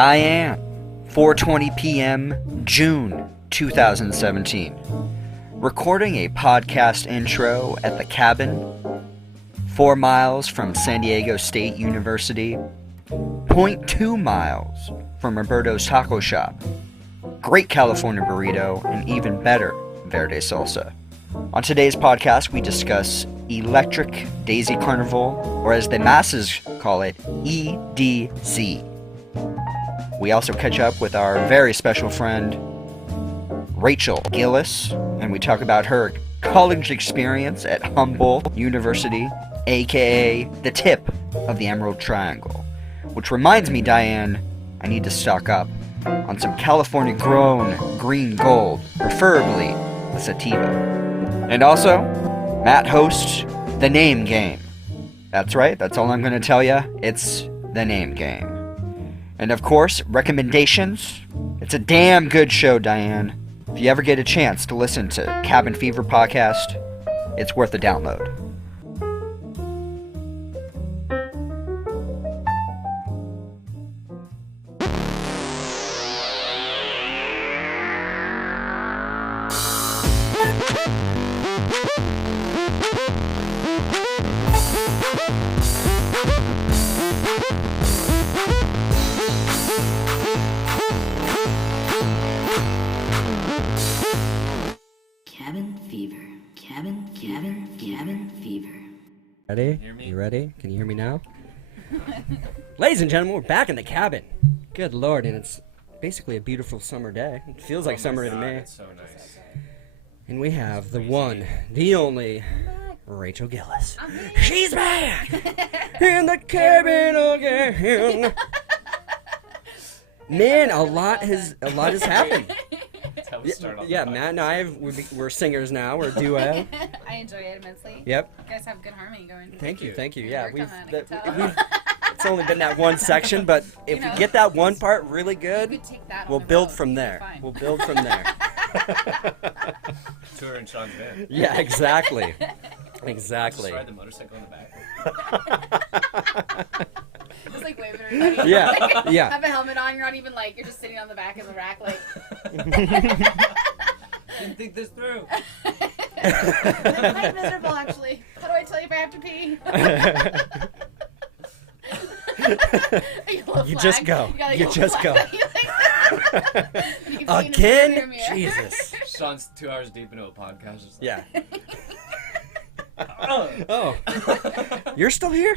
Diane, 4:20 p.m., June 2017. Recording a podcast intro at the cabin, 4 miles from San Diego State University, zero point 0.2 miles from Roberto's Taco Shop, great California burrito, and even better verde salsa. On today's podcast, we discuss Electric Daisy Carnival, or as the masses call it, EDC. We also catch up with our very special friend, Rachel Gillis, and we talk about her college experience at Humboldt University, aka the tip of the Emerald Triangle. Which reminds me, Diane, I need to stock up on some California-grown green gold, preferably a sativa. And also, Matt hosts The Name Game. That's right, that's all I'm going to tell you. It's The Name Game. And of course, recommendations. It's a damn good show, Diane. If you ever get a chance to listen to Cabin Fever podcast, it's worth a download. Ready? You ready? Can you hear me now? Ladies and gentlemen, we're back in the cabin. Good Lord, and it's basically a beautiful summer day. It feels like summer to me. It's so nice. And we have the one, the only, Rachel Gillis. She's back in the cabin again. Man, a lot has happened. That's how we start off. Yeah, the Matt and I, we're singers now. We're a duo. I enjoy it immensely. Yep. You guys have good harmony going. Thank you. Yeah, Worked on that, I can tell. it's only been that one section, but if we get that one part really good, You could take that we'll on a build road. from You'll be there. fine. We'll build from there. Tour in Sean's van. Yeah, exactly. Just ride the motorcycle in the back. Just like wave at everybody. Yeah, yeah. Have a helmet on. You're not even like, you're just sitting on the back of the rack like. Didn't think this through. I'm miserable actually. How do I tell you if I have to pee? You just go. You just go. You can see in the rearview Again? mirror. Jesus. Sean's 2 hours deep into a podcast. Just Yeah. Oh. Oh. You're still here?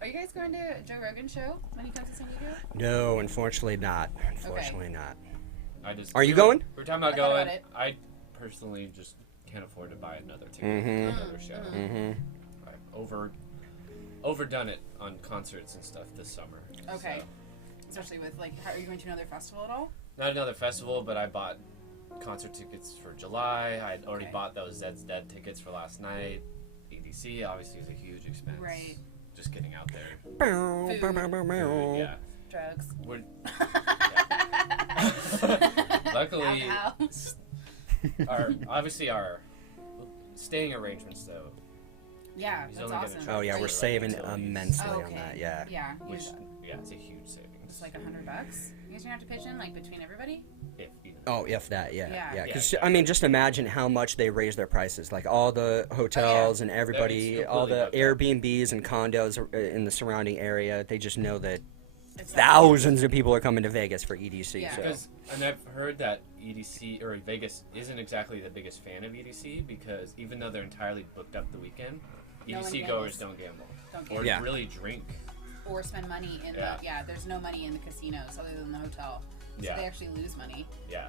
Are you guys going to Joe Rogan's show when he comes to San Diego? No, unfortunately not. Unfortunately not. Are you going? We're talking about I thought going. about it. I personally just can't afford to buy another ticket Mhm. to another show. Mm-hmm. I've overdone it on concerts and stuff this summer. Okay. So, Especially with like, are you going to another festival at all? not another festival, but I bought concert tickets for July. I'd already Okay. bought those Zed's Dead tickets for last night. EDC obviously is a huge expense. Right. Just getting out there. Food. Yeah. Drugs. We're, Luckily, Alcohol. our staying arrangements though. Yeah, He's that's only gonna awesome. Oh, yeah, we're Right, saving utilities. immensely Oh, on okay. that. Yeah. Yeah. Which it's a huge savings. Just like $100. You guys gonna have to pitch in like between everybody? If, you know. Oh, if that, yeah. Yeah. Because, Yeah. I mean, just imagine how much they raise their prices. Like, all the hotels and everybody, It's all the completely Airbnbs and condos in the surrounding area, they just know that It's thousands of people are coming to Vegas for EDC. Yeah. So. And I've heard that EDC or Vegas isn't exactly the biggest fan of EDC because even though they're entirely booked up the weekend, No one EDC gambles. goers don't gamble Don't or get Yeah. really drink. or spend money in Yeah. the there's no money in the casinos other than the hotel. So Yeah. they actually lose money. Yeah.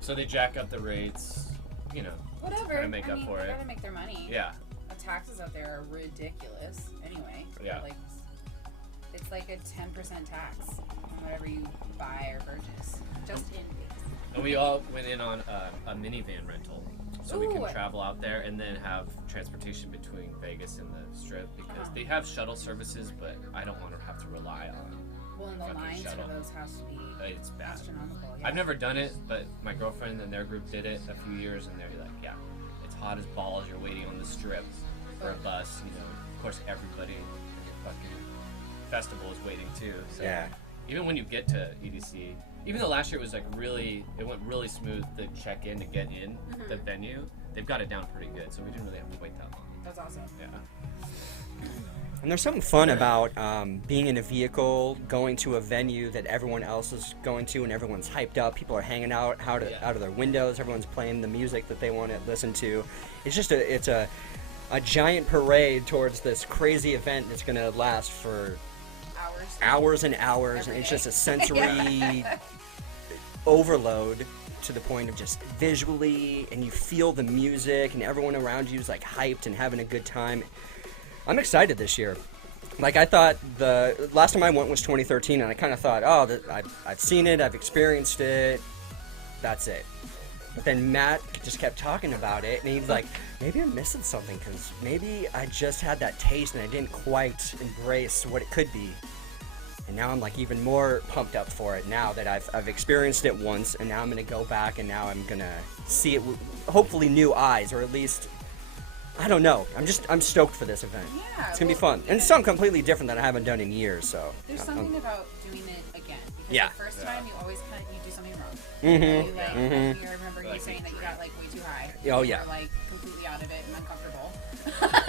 So they jack up the rates, you know. Whatever. Kinda make up for they it. gotta make their money. Yeah. The taxes out there are ridiculous anyway. Yeah. Like it's like a 10% tax on whatever you buy or purchase. Just in Vegas. And we all went in on a minivan rental. So we Ooh. can travel out there and then have transportation between Vegas and the Strip because they have shuttle services, but I don't want to have to rely on. Well, and the Fucking lines shuttle. for those has to be It's bad. astronomical. Yeah. I've never done it, but my girlfriend and their group did it a few years, and they're like, yeah, it's hot as balls. You're waiting on the Strip for a bus. You know, of course, everybody in your fucking festival is waiting too. So Yeah. even when you get to EDC, even though last year was like it went really smooth to check in to get in the venue, they've got it down pretty good, so we didn't really have to wait that long. That's awesome. Yeah. And there's something fun about being in a vehicle, going to a venue that everyone else is going to, and everyone's hyped up. People are hanging out of their windows. Everyone's playing the music that they want to listen to. It's just a giant parade towards this crazy event that's going to last for hours and hours, and it's just a sensory overload to the point of just visually, and you feel the music, and everyone around you is like hyped and having a good time. I'm excited this year. Like, I thought the last time I went was 2013, and I kind of thought, oh, I've seen it, I've experienced it, that's it. But then Matt just kept talking about it, and he was like, maybe I'm missing something, because maybe I just had that taste and I didn't quite embrace what it could be. And now I'm like even more pumped up for it now that I've experienced it once, and now I'm going to go back, and now I'm going to see it with hopefully new eyes, or at least, I don't know. I'm stoked for this event. Yeah, It's going to be fun. And something completely different that I haven't done in years, so. There's something about doing it again. Because Yeah. the first time you always you do something wrong. Mhm. You, like, Mhm. I remember you saying that you got like way too high. Oh, You yeah. were, like completely out of it and uncomfortable.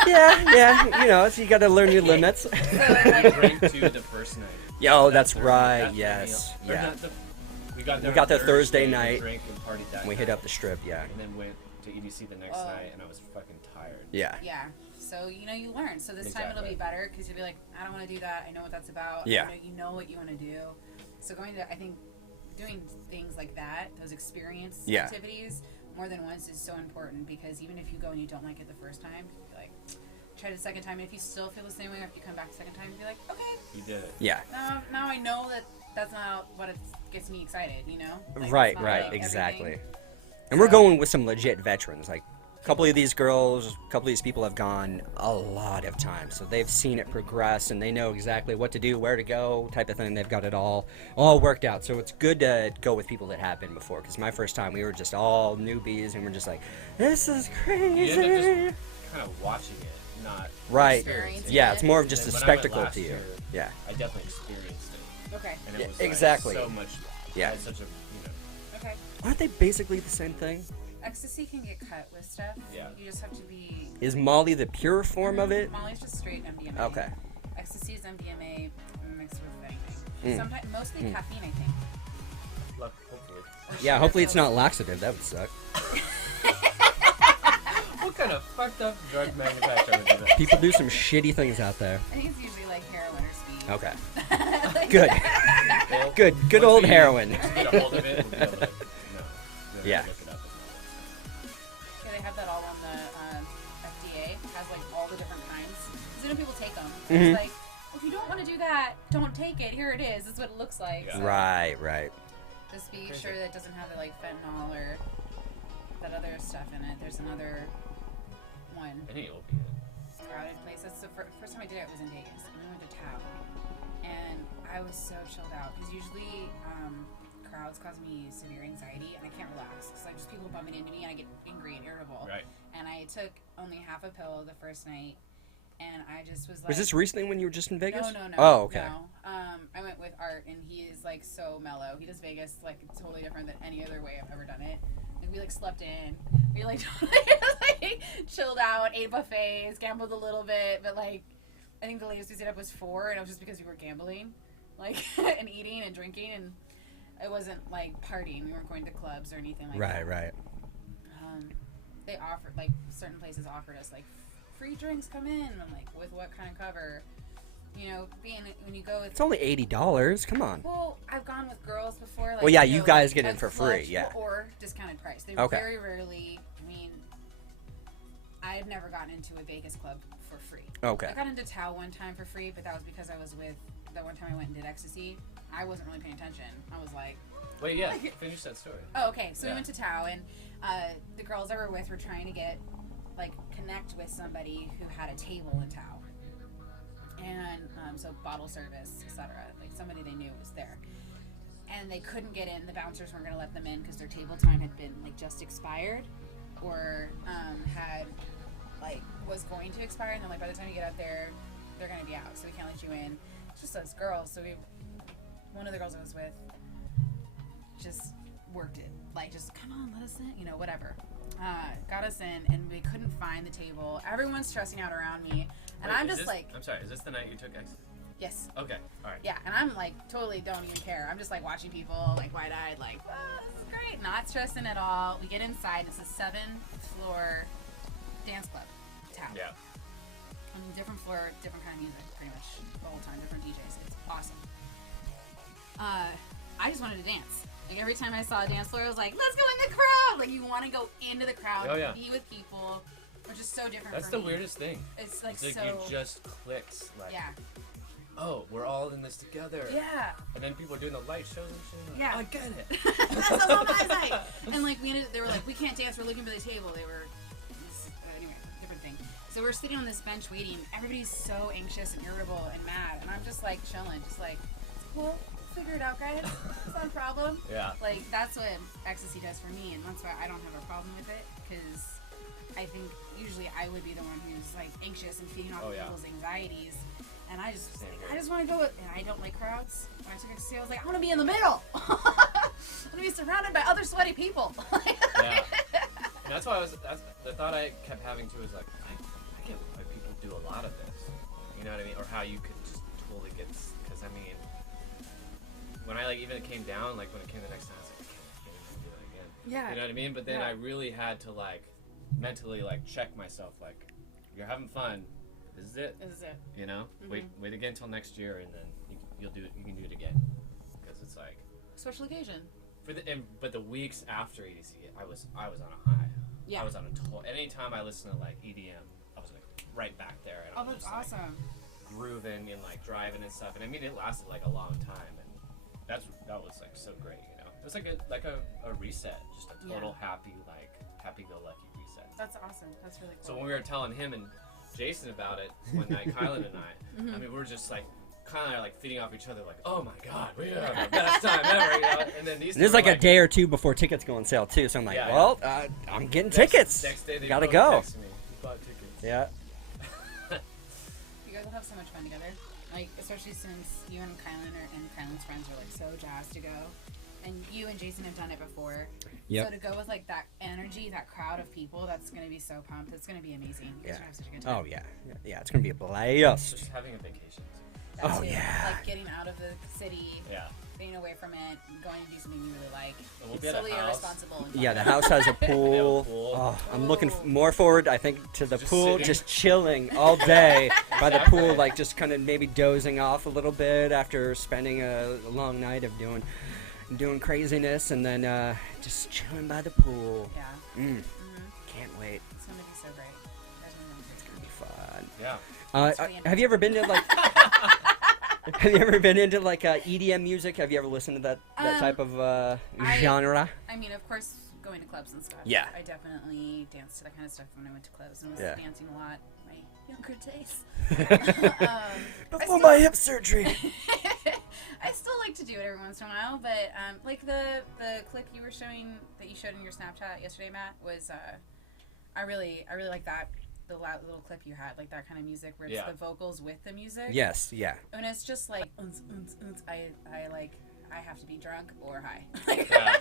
yeah, so you got to learn your limits. We drank to the first night. Oh, that's That right, Thursday, yes, or yeah. We got there, We got there on Thursday and night, drank and partied that We night, hit up the strip, yeah. and then went to EDC the next night, and I was fucking tired. Yeah. Yeah. So you learn. So this time it'll be better because you'll be like, I don't want to do that. I know what that's about. Yeah. You know what you want to do. So I think doing things like that, those experience activities, more than once is so important, because even if you go and you don't like it the first time, you'll be like, try it a second time, and if you still feel the same way after you come back the second time, you'll be like, okay. You did it. Yeah. Now I know that that's not what gets me excited, you know? Like, Right, it's not right, like exactly. everything. And we're going with some legit veterans. Like, a couple of these girls, a couple of these people have gone a lot of times, so they've seen it progress, and they know exactly what to do, where to go, type of thing. They've got it all worked out. So it's good to go with people that have been before, because my first time we were just all newbies, and we're just like, this is crazy. You end up just kind of watching it, not Right. Experiencing Yeah, it. it's more of just a And when I went spectacle last to you. year, Yeah. I definitely experienced it, Okay. and Yeah, it was exactly. like, so much. Yeah. I had such a Okay. Aren't they basically the same thing? Ecstasy can get cut with stuff. Yeah. You just have to be. Is Molly the pure form of it? Molly's just straight MDMA. Okay. Ecstasy is MDMA mixed with anything. Sometimes, mostly caffeine, I think. look, hopefully. Or Yeah, sugar hopefully it's pills. not laxative. That would suck. What kind of fucked up drug manufacturer would do that? People do some shitty things out there. I think it's usually like heroin or speed. Okay. Like- Good. Well, Good once old we heroin. Get a hold of it, we'll be able to. Yeah. Look it up. Yeah, they have that all on the FDA. It has like all the different kinds. Because you know people take them. Mhm. It's like, if you don't want to do that, don't take it. Here it is. This is what it looks like. Yeah. So Right. just be Crazy. sure that it doesn't have the like fentanyl or that other stuff in it. There's another one. Any opiate. Crowded places. So first time I did it was in Vegas, and we went to Tao, and I was so chilled out because usually crowds cause me severe anxiety, and I can't relax because like just people bumping into me, and I get angry and irritable. Right. And I took only half a pill the first night, and I just was like, Was this recently when you were just in Vegas? No. Oh, okay. No. I went with Art, and he is like so mellow. He does Vegas like totally different than any other way I've ever done it. Like we like slept in, we like totally like chilled out, ate buffets, gambled a little bit, but like I think the latest we stayed up was 4, and it was just because we were gambling, like and eating and drinking, and it wasn't like partying. We weren't going to clubs or anything like that. Right. They offered like certain places offered us like free drinks come in. I'm like, with what kind of cover? You know, when you go with. It's only $80. Come on. Well, I've gone with girls before. Like, Well, yeah, you you know, guys like, get in a for club free, yeah. Or discounted price. They Okay. very rarely. I mean, I've never gotten into a Vegas club for free. Okay. I got into Tao one time for free, but that was because I was with. The one time I went and did ecstasy, I wasn't really paying attention. I was like. Wait, yeah. Finish that story. Oh, okay. So Yeah. we went to Tao, and the girls I were with were trying to connect with somebody who had a table in Tao. And so bottle service, etc. Like somebody they knew was there. And they couldn't get in. The bouncers weren't going to let them in because their table time had been like just expired or had was going to expire. And then like by the time you get out there, they're going to be out. So we can't let you in. just us girls. So one of the girls I was with just worked it. Like, just come on, let us in, you know, whatever. Got us in, and we couldn't find the table. Everyone's stressing out around me, and I'm just like, I'm sorry, is this the night you took exit? yes. Okay, all right. Yeah, and I'm like, totally don't even care. I'm just like watching people, like wide-eyed, like, oh, this is great. Not stressing at all. We get inside, and it's a 7-floor dance club town. Yeah. I mean, different floor, different kind of music, pretty much the whole time, different DJs. It's awesome. I just wanted to dance. Like, every time I saw a dance floor, I was like, let's go in the crowd! Like, you want to go into the crowd, be with people, which is so different That's for the me. weirdest thing. It's like It's so... like it just clicks. Like, yeah. oh, we're all in this together. Yeah. And then people are doing the light shows and shit. Yeah. I get it. That's all my side. And like they were like, we can't dance. We're looking for the table. They were anyway, different thing. So we're sitting on this bench waiting. Everybody's so anxious and irritable and mad, and I'm just like chilling, just like, well, figure it out, guys. It's not a problem. Yeah. Like, that's what ecstasy does for me, and that's why I don't have a problem with it, because I think usually I would be the one who's like anxious and feeding off people's anxieties. And I just want to go, and I don't like crowds. When I took ecstasy, I was like, I want to be in the middle. I want to be surrounded by other sweaty people. Yeah. And that's why that's the thought I kept having too is like, I get why people do a lot of this. You know what I mean? Or how you could just totally get, because I mean, when I like even came down, like when it came the next time, I was like, I can't even do it again. Yeah. You know what I mean? But then I really had to like mentally like check myself, like, you're having fun. This is it. This is it. You know, wait again until next year, and then you'll do it. You can do it again, because it's like Special occasion. But the weeks after EDC, I was on a high. Yeah. I was on a total. Anytime I listened to like EDM, I was like right back there, and I was That's just, awesome. like, grooving and like driving and stuff. And I mean, it lasted like a long time, and that was like so great. You know, it was like a reset, just a total happy-go-lucky reset. That's awesome. That's really cool. So when we were telling him and Jason about it one night, Kylan and I, I mean, we were just like kind of like feeding off each other, like, oh my god, we are the best time ever, you know? And then these. There's like a day or two before tickets go on sale too, so I'm like, I'm getting tickets. Next day they gotta go. Text me. We bought tickets. Yeah. You guys will have so much fun together. Like, especially since you and Kylan and Kylan's friends are like so jazzed to go. And you and Jason have done it before. Yep. So to go with like that energy, that crowd of people, that's going to be so pumped. It's going to be amazing. You guys are gonna have such a good time. Oh yeah. Yeah, it's gonna be a blast. Just having a vacation. That Oh, too. yeah. Like getting out of the city, Yeah. being away from it, going to do something you really like. And we'll It's be at a totally house. irresponsible. And fun. Yeah, the house has a pool. pool. Oh, I'm looking more forward, I think, to the Just pool, sitting. just chilling all day by the pool, like just kind of maybe dozing off a little bit after spending a long night of doing craziness, and then just chilling by the pool. Yeah. Can't wait. It's going to be so great. You guys are gonna It's gonna be fun. Yeah. Have you ever been to like? Have you ever been into like EDM music? Have you ever listened to that type of genre? I mean, of course, going to clubs and stuff. Yeah. I definitely danced to that kind of stuff when I went to clubs and was Yeah. dancing a lot. My younger days. Before my hip surgery. I still like to do it every once in a while, but like the clip you were showing that you showed in your Snapchat yesterday, Matt, was I really like that. The little clip you had, like that kind of music where it's the vocals with the music. Yes, yeah. And it's just like, I have to be drunk or high.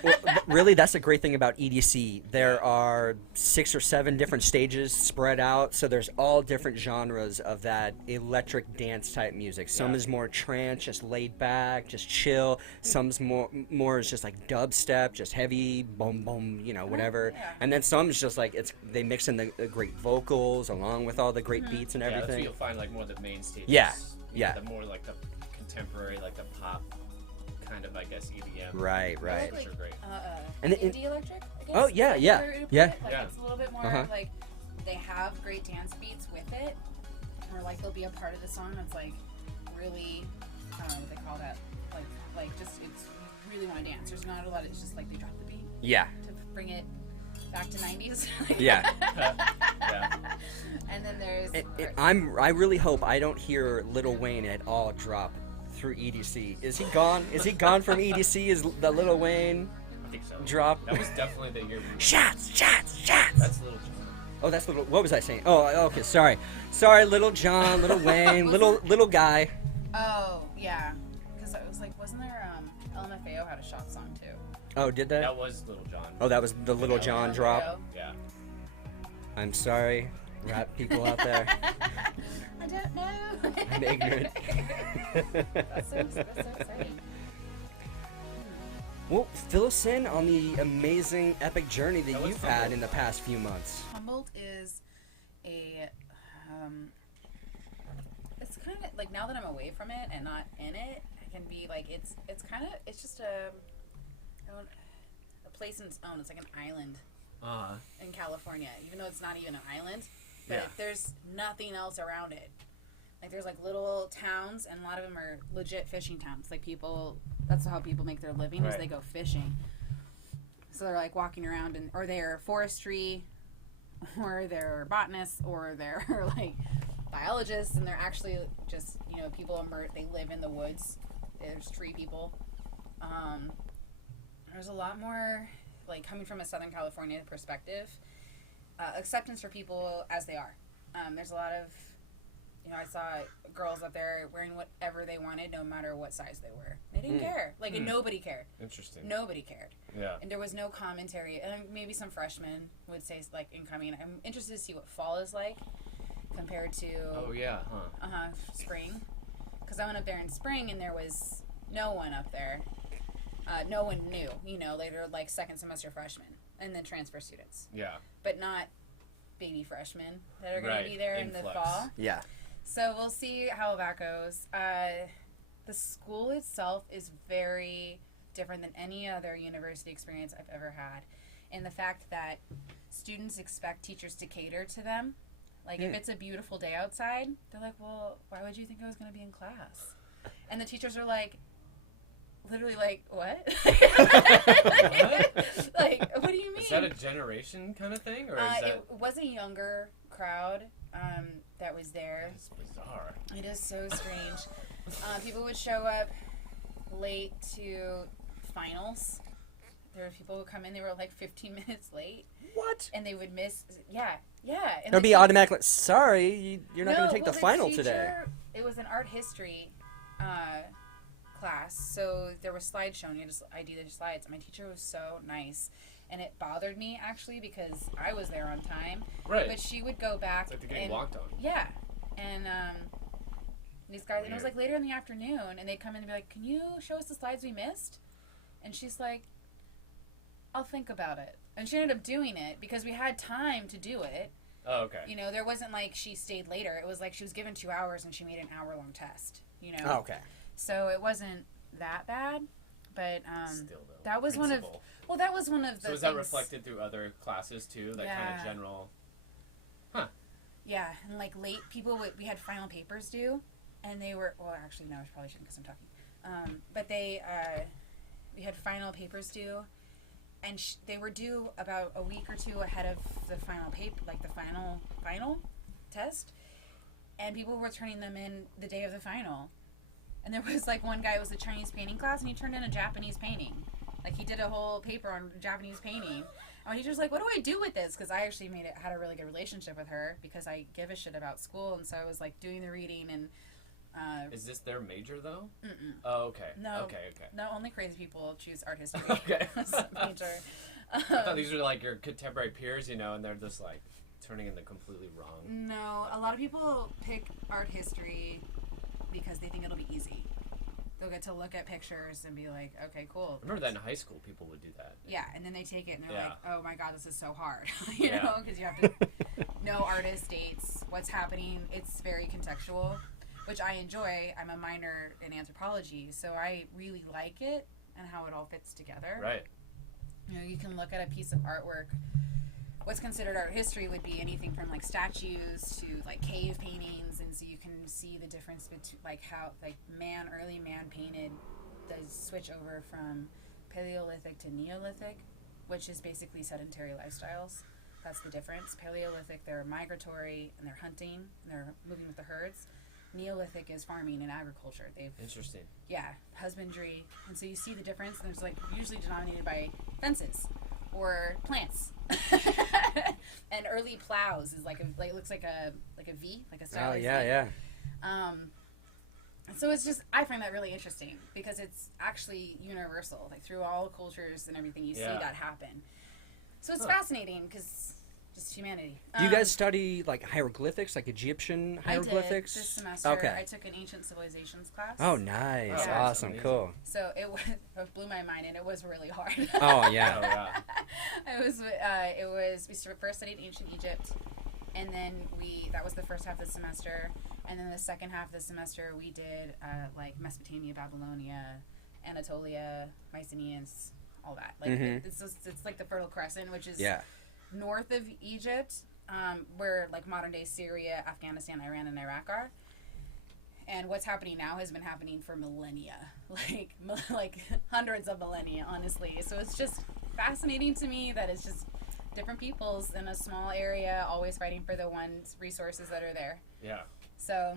Well, really, that's the great thing about EDC. There are 6 or 7 different stages spread out, so there's all different genres of that electric dance type music. Some is more trance, just laid back, just chill. Some's more is just like dubstep, just heavy, boom, boom, you know, whatever. Yeah. And then some's just like they mix in the great vocals along with all the great beats and Yeah, that's everything. what you'll find like more of the main stages. Yeah, You know, yeah. The more like the contemporary, like the pop kind of, I guess, EDM. Right. Which are great. And it- indie electric, I guess. Oh, yeah, Like, yeah, where you put yeah. it, like, Yeah. it's a little bit more like they have great dance beats with it, or like there'll be a part of the song that's like really, I don't know what they call that, like just it's you really want to dance. There's not a lot. It's just like they drop the beat Yeah. to bring it back to 90s. Yeah. Yeah. And then there's I really hope I don't hear Lil Wayne at all drop through EDC. Is he gone? Is he gone from EDC? Is the Lil Wayne I think so. drop? That was definitely the year. Shots! That's Little John. Oh, that's Little. What was I saying? Oh, okay. Sorry, Little John, Little Wayne, little guy. oh Yeah, because I was like, wasn't there LMFAO had a shot song too? Oh, did that? That was Little John. Oh, that was the Little John drop. LMFAO. Yeah. I'm sorry, rap people out there. I don't know. I'm ignorant. That's so exciting. Well, fill us in on the amazing, epic journey that That was you've fun. had in the past few months. Humboldt is a, it's kind of like, now that I'm away from it and not in it, I can be like, it's just a place in its own. It's like an island in California, even though it's not even an island, but Yeah. there's nothing else around it. Like, there's like little towns, and a lot of them are legit fishing towns. Like, people, that's how people make their living, is Right. they go fishing. So they're like walking around, and or they're forestry, or they're botanists, or they're like biologists, and they're actually just, you know, people they live in the woods. There's tree people. There's a lot more, like, coming from a Southern California perspective, acceptance for people as they are. There's a lot of, you know, I saw girls up there wearing whatever they wanted, no matter what size they were. They didn't care. Like, and nobody cared. Interesting. Nobody cared. Yeah. And there was no commentary. And maybe some freshmen would say, like, incoming. I'm interested to see what fall is like compared to Oh yeah, huh? Spring. Because I went up there in spring, and there was no one up there. No one new. You know, later, like, second semester freshmen. And then transfer students. Yeah. But not baby freshmen that are going Right. to be there in the Influx. fall. Yeah. So we'll see how that goes. The school itself is very different than any other university experience I've ever had. And the fact that students expect teachers to cater to them. Like, if it's a beautiful day outside, they're like, well, why would you think I was going to be in class? And the teachers are like, literally like, what? Like, what do you mean? Is that a generation kind of thing, or is that? It was a younger crowd that was there. It's bizarre. It is so strange. People would show up late to finals. There were people who would come in, they were like 15 minutes late, What? and they would miss. Yeah. And There'll the be automatic, like, sorry, you're not going to take well, the final teacher, today. It was an art history class, so there was slides showing. You just ID the slides. And my teacher was so nice, and it bothered me actually because I was there on time. Right. But she would go back. It's like they're getting and, walked on. Yeah, and these guys, and it was Weird. like later in the afternoon, and they'd come in and be like, "Can you show us the slides we missed?" And she's like, "I'll think about it." And she ended up doing it because we had time to do it. Oh, okay. You know, there wasn't like she stayed later. It was like she was given 2 hours and she made an hour-long test. You know. Oh, okay. So it wasn't that bad, but Still though. that was one of principle. that was one of the. So is that things- reflected through other classes too? That kind Yeah. of general. Yeah, and like late people we had final papers due, and they were actually no, I probably shouldn't because I'm talking. But we had final papers due, and they were due about a week or two ahead of the final paper, like the final test, and people were turning them in the day of the final. And there was like one guy, it was a Chinese painting class, and he turned in a Japanese painting. Like, he did a whole paper on Japanese painting. And my teacher's like, what do I do with this? Because I actually had a really good relationship with her because I give a shit about school. And so I was like doing the reading and. Is this their major though? Mm-mm. Oh, okay. No. Okay. No, only crazy people choose art history. Okay. as a major. I thought these were like your contemporary peers, you know, and they're just like turning in the completely wrong. No, a lot of people pick art history because they think it'll be easy. They'll get to look at pictures and be like, okay, cool. I remember that in high school, people would do that. Yeah, and then they take it and they're Yeah. like, oh my god, this is so hard. you Yeah. know, because you have to know artists, dates, what's happening. It's very contextual, which I enjoy. I'm a minor in anthropology, so I really like it and how it all fits together. Right. You know, you can look at a piece of artwork. What's considered art history would be anything from like statues to like cave paintings, and so you can see the difference between like how like early man painted the switch over from Paleolithic to Neolithic, which is basically sedentary lifestyles. That's the difference. Paleolithic, they're migratory and they're hunting and they're moving with the herds. Neolithic is farming and agriculture. Interesting. Husbandry, and so you see the difference. And there's like usually denominated by fences or plants. And early plows is like it looks like a V, like a stylized V. Yeah. So it's just, I find that really interesting because it's actually universal. Like through all cultures and everything, you see that happen. So it's fascinating because just humanity. Do you guys study like hieroglyphics, like Egyptian hieroglyphics? I did this semester. Okay. I took an ancient civilizations class. Oh, nice. Yeah. Awesome. Cool. So it blew my mind, and it was really hard. Oh, yeah. Oh, yeah. We first studied ancient Egypt, and then that was the first half of the semester, and then the second half of the semester we did like Mesopotamia, Babylonia, Anatolia, Mycenaeans, all that. Like it's like the Fertile Crescent, which is north of Egypt, where like modern day Syria, Afghanistan, Iran, and Iraq are. And what's happening now has been happening for millennia, like hundreds of millennia, honestly. So it's just fascinating to me that it's just different peoples in a small area, always fighting for the ones resources that are there. Yeah. So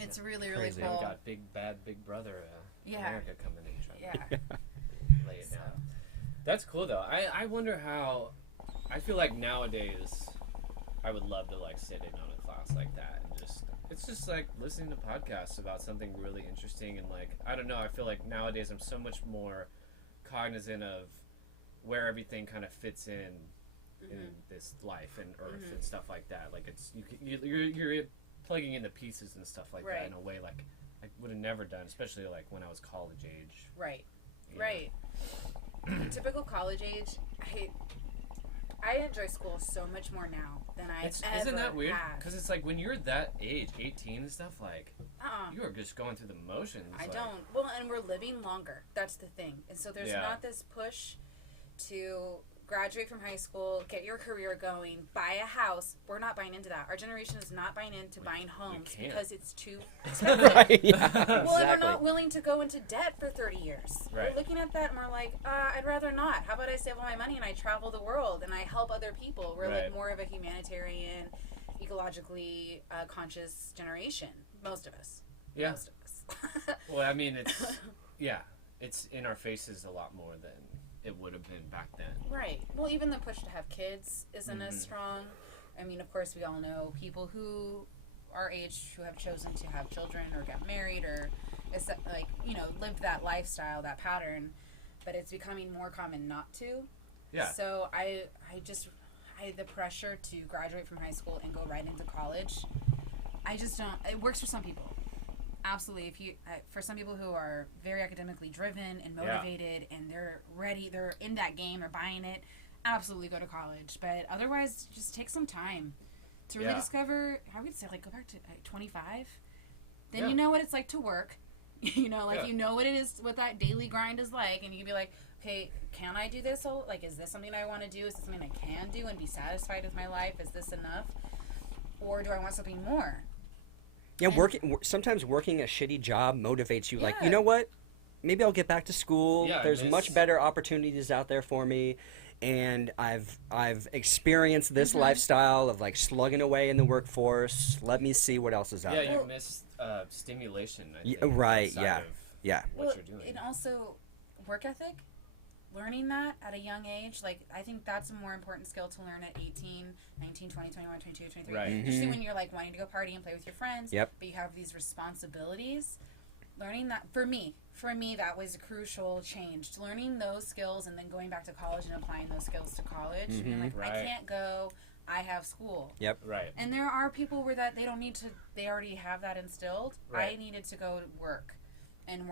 it's really, really Crazy. cool. We got big brother America coming in trying to lay it down. That's cool though. I wonder how. I feel like nowadays I would love to like sit in on a class like that and it's just like listening to podcasts about something really interesting and like I don't know, I feel like nowadays I'm so much more cognizant of where everything kind of fits in this life and earth and stuff like that. Like it's you're plugging in the pieces and stuff like that in a way like I would have never done, especially like when I was college age. Right. You Right. Typical college age, I enjoy school so much more now than I ever Isn't that weird? have. Because it's like when you're that age, 18 and stuff, like you are just going through the motions. I like, don't. Well, and we're living longer. That's the thing. And so there's not this push to graduate from high school, get your career going, buy a house. We're not buying into that. Our generation is not buying into buying homes because it's too expensive. Right, yeah, Well, and we're not willing to go into debt for 30 years. Right. We're looking at that and we're like, I'd rather not. How about I save all my money and I travel the world and I help other people? We're like more of a humanitarian, ecologically conscious generation. Most of us. Yeah. Most of us. Well, I mean, it's in our faces a lot more than it would have been back then. Right. Well, even the push to have kids isn't as strong. I mean, of course, we all know people who our age who have chosen to have children or get married or lived that lifestyle, that pattern, but it's becoming more common not to. Yeah. So I the pressure to graduate from high school and go right into college, I just don't. It works for some people. Absolutely. If you, for some people who are very academically driven and motivated and they're ready, they're in that game, they're buying it, absolutely go to college. But otherwise, just take some time to really discover, I would say, like, go back to 25. Then you know what it's like to work. You know what it is, what that daily grind is like. And you can be like, okay, can I do this? Like, is this something I want to do? Is this something I can do and be satisfied with my life? Is this enough? Or do I want something more? Yeah, sometimes working a shitty job motivates you. Like, you know what? Maybe I'll get back to school. Yeah, There's much better opportunities out there for me, and I've experienced this lifestyle of like slugging away in the workforce. Let me see what else is out there. Yeah, you miss stimulation. I think, right. outside Yeah. of what you're doing. And also, work ethic. Learning that at a young age, like, I think that's a more important skill to learn at 18, 19, 20, 21, 22, 23. Right. Especially when you're, like, wanting to go party and play with your friends. Yep. But you have these responsibilities. Learning that, for me, that was a crucial change. Learning those skills and then going back to college and applying those skills to college. Being like, I can't go, I have school. Yep. Right. And there are people where that they don't need to, they already have that instilled. Right. I needed to go to work and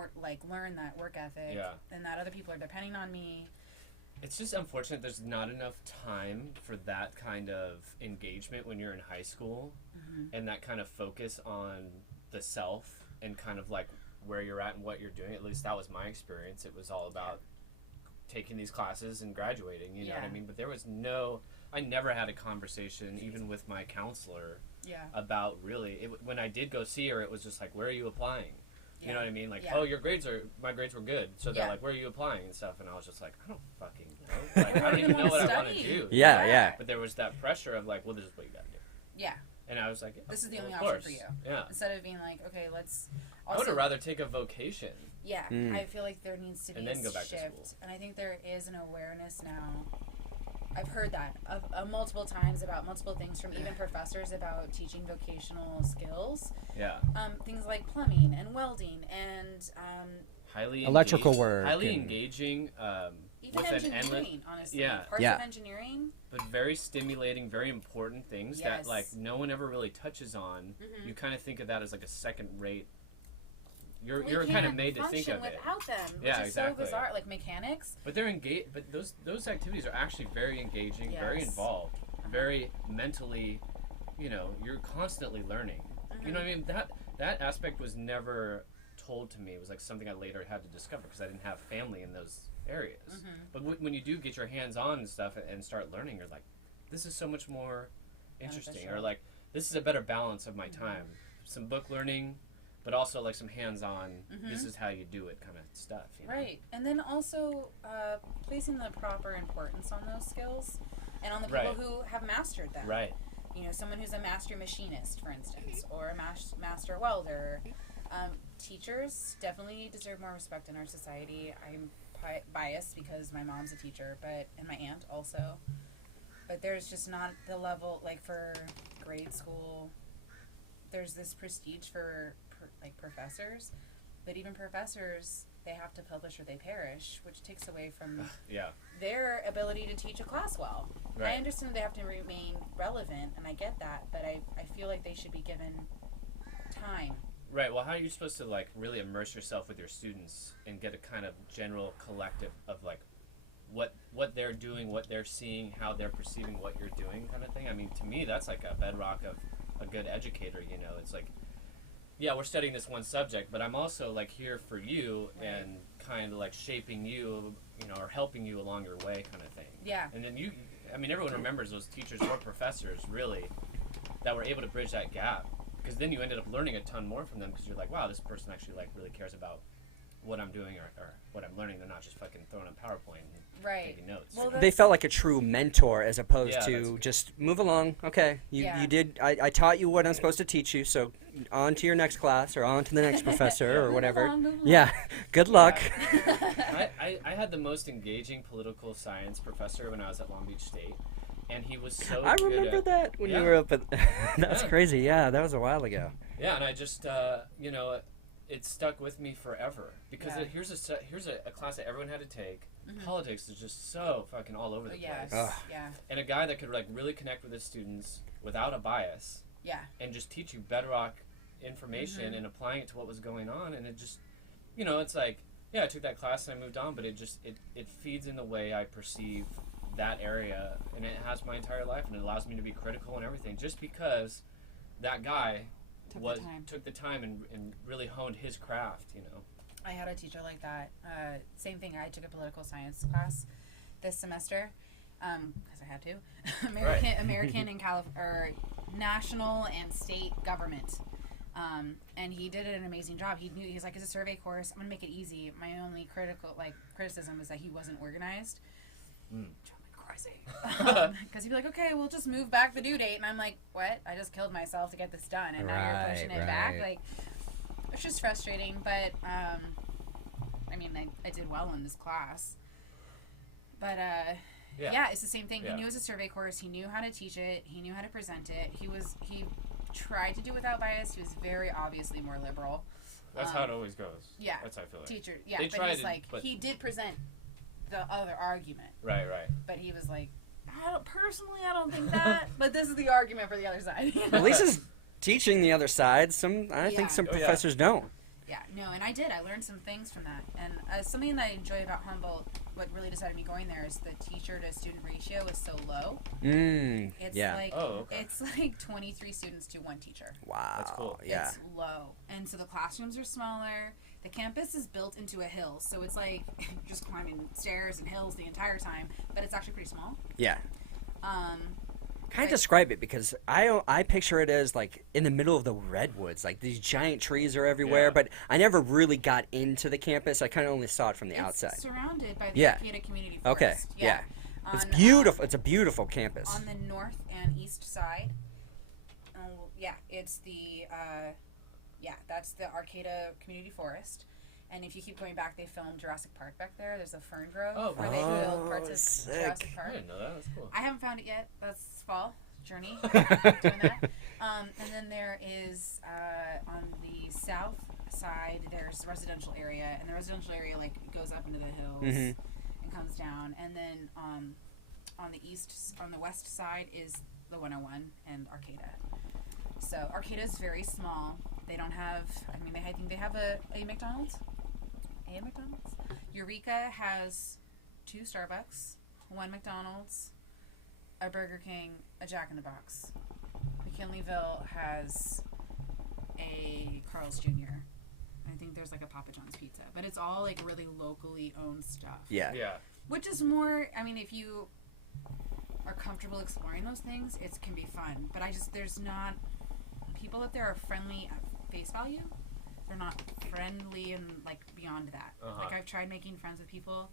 learn that work ethic. Yeah. And that other people are depending on me. It's just unfortunate there's not enough time for that kind of engagement when you're in high school and that kind of focus on the self and kind of like where you're at and what you're doing. At least that was my experience. It was all about taking these classes and graduating, you know what I mean? But there was I never had a conversation, even with my counselor, about really, when I did go see her, it was just like, where are you applying? You know what I mean? Like, oh, my grades were good. So they're like, where are you applying and stuff? And I was just like, I don't fucking know. Like, I don't even know what I want to do. Yeah. But there was that pressure of like, well, this is what you got to do. Yeah. And I was like, this is the only of option course. for you. Yeah. Instead of being like, okay, let's. I would have rather take a vocation. Yeah, I feel like there needs to be And then a go back to shift, school. and I think there is an awareness now I've heard that multiple times about multiple things from even professors about teaching vocational skills. Yeah. Things like plumbing and welding and Highly Electrical work highly and- engaging. even with engineering, an endless, honestly. yeah. Parts Yeah. of engineering. but very stimulating, very important things that like Yes. no one ever really touches on. Mhm. You kind of think of that as like a second-rate. You're We kind of can't made to think function of it. without them, which Yeah, is exactly. so bizarre. Like mechanics. But they're engaged. But those activities are actually very engaging, very Yes. involved, very mentally. You know, you're constantly learning. You know what I mean? That aspect was never told to me. It was like something I later had to discover because I didn't have family in those areas. But when you do get your hands on and stuff and start learning, you're like, this is so much more interesting, or Beneficial. like this is a better balance of my time. Some book learning, but also like some hands-on. This is how you do it kind of stuff. You know? Right. And then also placing the proper importance on those skills and on the people Right. who have mastered them. Right. You know, someone who's a master machinist, for instance, or a master welder. Teachers definitely deserve more respect in our society. I'm biased because my mom's a teacher, and my aunt also. But there's just not the level, like for grade school, there's this prestige for professors, but even professors, they have to publish or they perish, which takes away from Yeah. their ability to teach a class well. I Right. understand they have to remain relevant, and I get that, but I feel like they should be given time. Right. Well, how are you supposed to like really immerse yourself with your students and get a kind of general collective of like what they're doing, what they're seeing, how they're perceiving what you're doing, kind of thing? I mean, to me, that's like a bedrock of a good educator. You know, it's like, yeah, we're studying this one subject, but I'm also like here for you and kind of like shaping you, you know, or helping you along your way, kind of thing. Yeah. And then I mean, everyone remembers those teachers or professors really that were able to bridge that gap. Because then you ended up learning a ton more from them because you're like, wow, this person actually like really cares about what I'm doing or what I'm learning. They're not just fucking throwing on PowerPoint and taking notes. Well, They felt like a true mentor as opposed Yeah, to that's- just move along. Okay, Yeah. you did. I taught you what I'm supposed to teach you. So on to your next class or on to the next professor or Move whatever. along, move along. Yeah. Good luck. I had the most engaging political science professor when I was at Long Beach State, and he was so I good remember at, that when Yeah. you were up at. That's Yeah. crazy. Yeah, that was a while ago. Yeah, and I just, you know, it stuck with me forever because Yeah. here's a class that everyone had to take. Politics is just so fucking all over the Yes. place. Ugh. Yeah. And a guy that could like really connect with his students without a bias Yeah. and just teach you bedrock information and applying it to what was going on, and it just, you know, it's like, yeah, I took that class and I moved on, but it just it feeds in the way I perceive that area, and it has my entire life, and it allows me to be critical and everything just because that guy took the time and really honed his craft, you know. I had a teacher like that. Same thing. I took a political science class this semester because I had to. American and or national and state government. And he did an amazing job. He's like, it's a survey course. I'm gonna make it easy. My only criticism is that he wasn't organized. Drove me crazy. Because he'd be like, okay, we'll just move back the due date, and I'm like, what? I just killed myself to get this done, and now you're pushing it back. Like, it's just frustrating. But I mean, I did well in this class. But yeah, it's the same thing. Yeah. He knew it was a survey course. He knew how to teach it. He knew how to present it. He tried to do without bias. He was very obviously more liberal. That's how it always goes. Yeah. That's how I feel like. Teacher, yeah, They but tried he's it, like, but- he did present the other argument, Right. but he was like, I don't think that, but this is the argument for the other side. You know? At least he's teaching the other side. I Yeah. think some Oh, yeah. professors don't. Yeah, no, and I did. I learned some things from that. And something that I enjoy about Humboldt, what really decided me going there, is the teacher to student ratio is so low. It's Yeah. like Oh, okay. it's like 23 students to one teacher. Wow. That's cool. Yeah. It's low. And so the classrooms are smaller. The campus is built into a hill, so it's like you're just climbing stairs and hills the entire time, but it's actually pretty small. Yeah. Kind of Like- describe it because I picture it as like in the middle of the redwoods, like these giant trees are everywhere. Yeah. But I never really got into the campus. I kind of only saw it from the It's outside. surrounded by the Yeah. Arcata Community Okay. Forest. Yeah. It's On, beautiful. It's a beautiful campus. on the north and east side. Yeah, it's the that's the Arcata Community Forest, And if you keep going back, they filmed Jurassic Park back there. There's a fern grove where Oh, they oh, build parts of sick. Jurassic I Park. didn't know that. That's cool. I haven't found it yet. That's fall journey. Doing that. And then there is on the south side, there's residential area, and the residential area like goes up into the hills and comes down. And then on the west side is the 101 and Arcata. So Arcata is very small. They don't have. I think they have a McDonald's. A McDonald's. Eureka has 2 Starbucks, 1 McDonald's, a Burger King, a Jack in the Box. McKinleyville has a Carl's Jr. I think there's like a Papa John's Pizza, but it's all like really locally owned stuff. Yeah. Yeah. Which is more. If you are comfortable exploring those things, it can be fun. But there's not people up there are friendly at face value. They're not friendly and like beyond that. Like I've tried making friends with people.